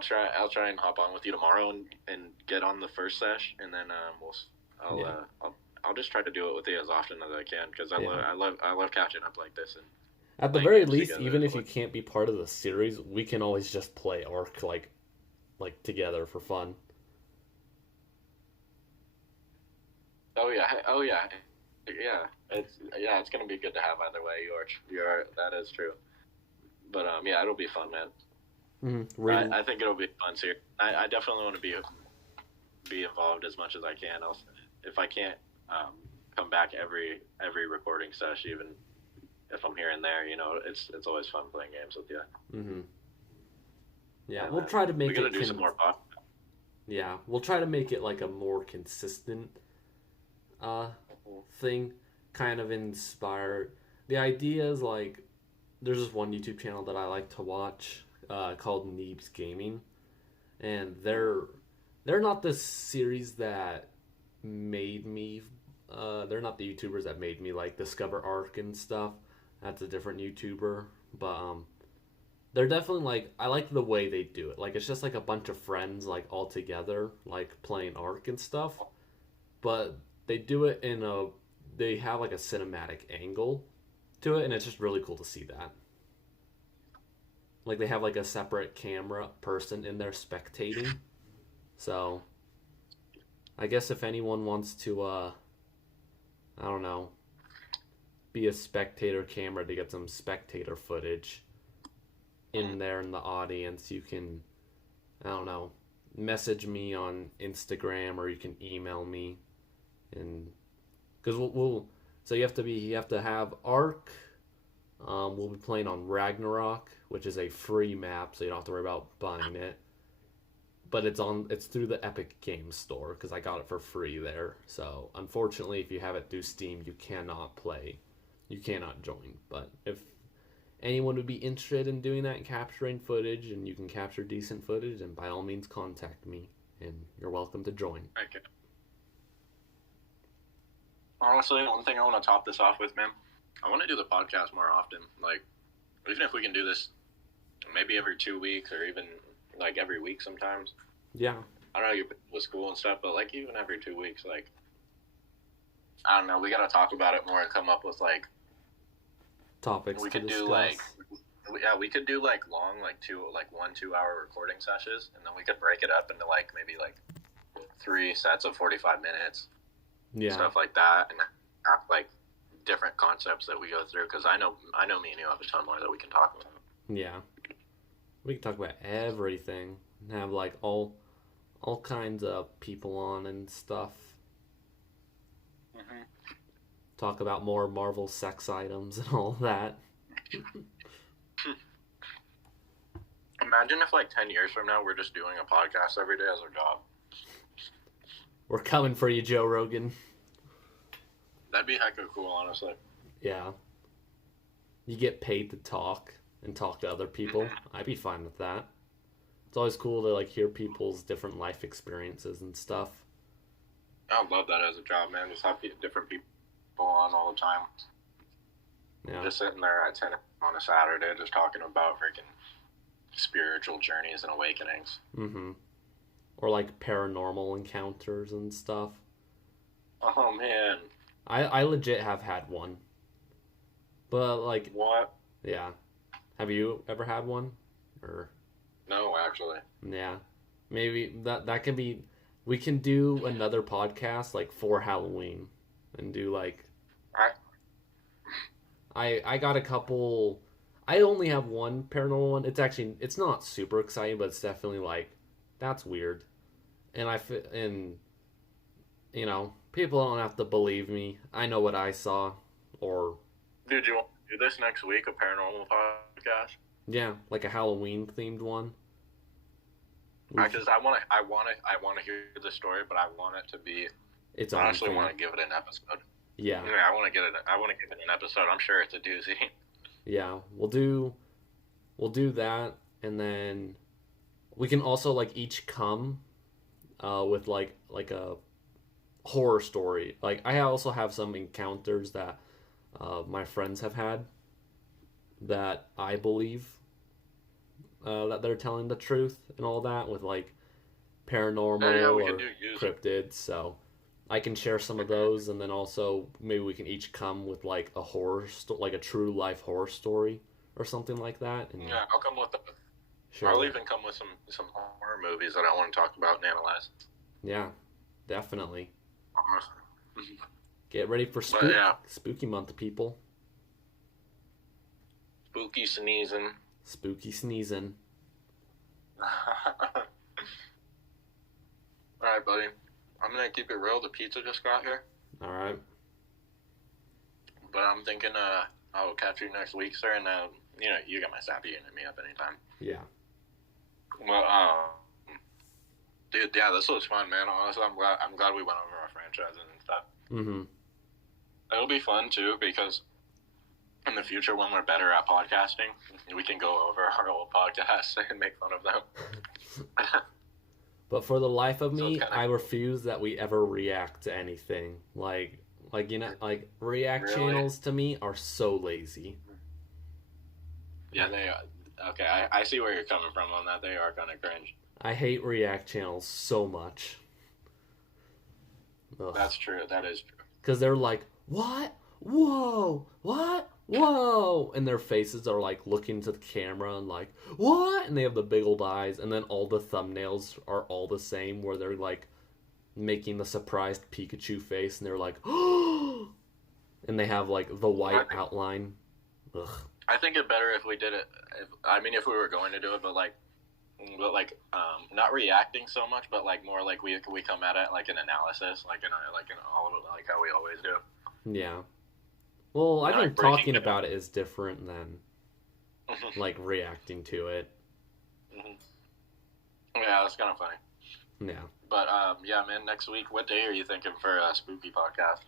try and hop on with you tomorrow and get on the first sesh, and then I'll Yeah. I'll just try to do it with you as often as I can because Yeah. I love catching up like this and At the playing very games least, together. even if you can't be part of the series, we can always just play Ark like together for fun. Oh yeah, it's gonna be good to have either way. You're that is true. But yeah, it'll be fun, man. Reading, I think it'll be fun too. I definitely want to be involved as much as I can. If I can't come back every recording session, even if I'm here and there, it's always fun playing games with you. mm-hmm. Yeah, And, we'll try to we make gotta it. do some more pop. Yeah, we'll try to make it like a more consistent thing, kind of inspired. The idea is like there's this one YouTube channel that I like to watch called Neebs Gaming, and they're not the series that made me. They're not the YouTubers that made me like discover Ark and stuff. That's a different YouTuber, but they're definitely like I like the way they do it. Like it's just like a bunch of friends like all together like playing Ark and stuff, but they do it in a they have like a cinematic angle to it, and it's just really cool to see that. Like they have like a separate camera person in there spectating. So I guess if anyone wants to I don't know, be a spectator camera to get some spectator footage in there in the audience, you can I don't know, message me on Instagram or you can email me, and because we'll so you have to have Ark. We'll be playing on Ragnarok, which is a free map, so you don't have to worry about buying it. But it's through the Epic Games Store because I got it for free there. So unfortunately, if you have it through Steam, you cannot play, you cannot join. But if anyone would be interested in doing that and capturing footage, and you can capture decent footage, then by all means contact me, and you're welcome to join. Okay. Honestly, one thing I want to top this off with, man, I want to do the podcast more often. Like, even if we can do this maybe every 2 weeks or even like every week sometimes. Yeah. I don't know, you're busy with school and stuff, but like even every 2 weeks, like, I don't know, we got to talk about it more and come up with like Topics we to could discuss. do like we could do like long like 1 2 hour recording sessions, and then we could break it up into like maybe like 3 sets of 45 minutes, stuff like that, and have like different concepts that we go through, because I know me and you have a ton more that we can talk about. Yeah, we can talk about everything and have like all kinds of people on and stuff. Mm-hmm. Talk about more Marvel sex items and all that. Imagine if like 10 years from now we're just doing a podcast every day as our job. We're coming for you, Joe Rogan. That'd be hecka cool, honestly. Yeah. You get paid to talk and talk to other people. I'd be fine with that. It's always cool to like hear people's different life experiences and stuff. I would love that as a job, man. Just have different people on all the time. Yeah. Just sitting there at 10 on a Saturday just talking about freaking spiritual journeys and awakenings. Mm-hmm. Or like paranormal encounters and stuff. Oh, man. I legit have had one. But like... What? Yeah. Have you ever had one? Or... No, actually. Yeah. Maybe that can be... We can do another podcast like for Halloween. And do like... I got a couple... I only have one paranormal one. It's not super exciting, but it's definitely like, that's weird. And you know, people don't have to believe me. I know what I saw, or... Dude, you want to do this next week, a paranormal podcast? Yeah, like a Halloween-themed one. Because I want to hear the story, but I want it to be... It's I actually on want to give it an episode. Yeah. Yeah, I want to give it an episode. I'm sure it's a doozy. Yeah, we'll do that, and then we can also like each come with like a horror story. Like I also have some encounters that my friends have had that I believe that they're telling the truth and all that with like paranormal we or can do use it. cryptids. So I can share some of those, and then also maybe we can each come with like a like a true life horror story or something like that. And Yeah, I'll come with. share I'll that. even come with some horror movies that I want to talk about and analyze. Yeah, definitely. Awesome. Get ready for But yeah, spooky month, people. spooky sneezing. Spooky sneezing. All right, buddy. I'm gonna keep it real. The pizza just got here, All right. but I'm thinking I'll catch you next week, sir. And you got my Sappy and hit me up anytime. Yeah. Well, dude, yeah, this was fun, man. Honestly, I'm glad we went over our franchises and stuff. Mm-hmm. It'll be fun too because in the future, when we're better at podcasting, we can go over our old podcasts and make fun of them. But for the life of So me, it's kinda I cool. refuse that we ever react to anything. Like react Really? channels to me are so lazy. Yeah, they are. Okay, I see where you're coming from on that. They are kind of cringe. I hate react channels so much. That's true. That is true. Because they're like, what? Whoa! What? Whoa! And their faces are like looking to the camera and like, what? And they have the big old eyes. And then all the thumbnails are all the same, where they're like making the surprised Pikachu face and they're like, oh! And they have like the white outline. Ugh. I think it better if we did it. If we were going to do it, but not reacting so much, but like more like we come at it like an analysis, like in all of it, like how we always do. Yeah. Well, I Like think breaking talking it about it is different than like reacting to it. Yeah, that's kind of funny. Yeah. But yeah, man. Next week, what day are you thinking for a spooky podcast?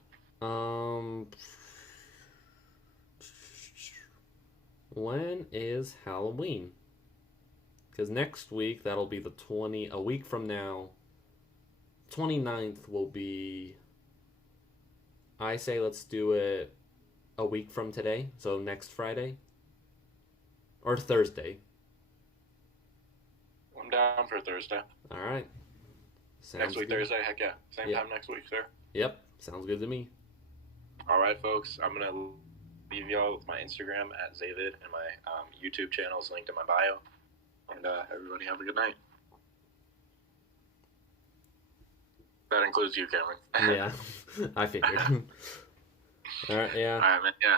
When is Halloween? Because next week, that'll be a week from now, 29th will be, I say let's do it a week from today, so next Friday, or Thursday. I'm down for Thursday. All right. Next week, good. Thursday. Heck yeah. Same Yeah. time next week, sir. Yep, sounds good to me. All right, folks. I'm going to leave y'all with my Instagram at ZAYVID and my YouTube channel is linked in my bio. And everybody have a good night. That includes you, Cameron. Yeah, I figured. All right, yeah. All right, man. Yeah.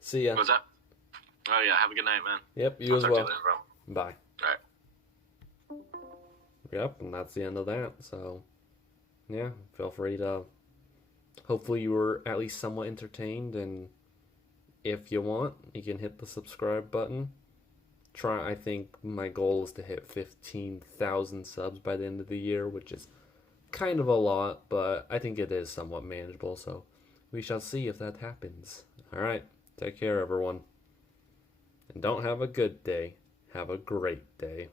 See ya. What's up? Oh, yeah. Have a good night, man. Yep, you I'll as talk to well. you later, bro. Bye. All right. Yep, and that's the end of that. So, yeah, feel free to. Hopefully, you were at least somewhat entertained, and if you want, you can hit the subscribe button. I think my goal is to hit 15,000 subs by the end of the year, which is kind of a lot, but I think it is somewhat manageable. So, we shall see if that happens. All right, take care, everyone, and don't have a good day. Have a great day.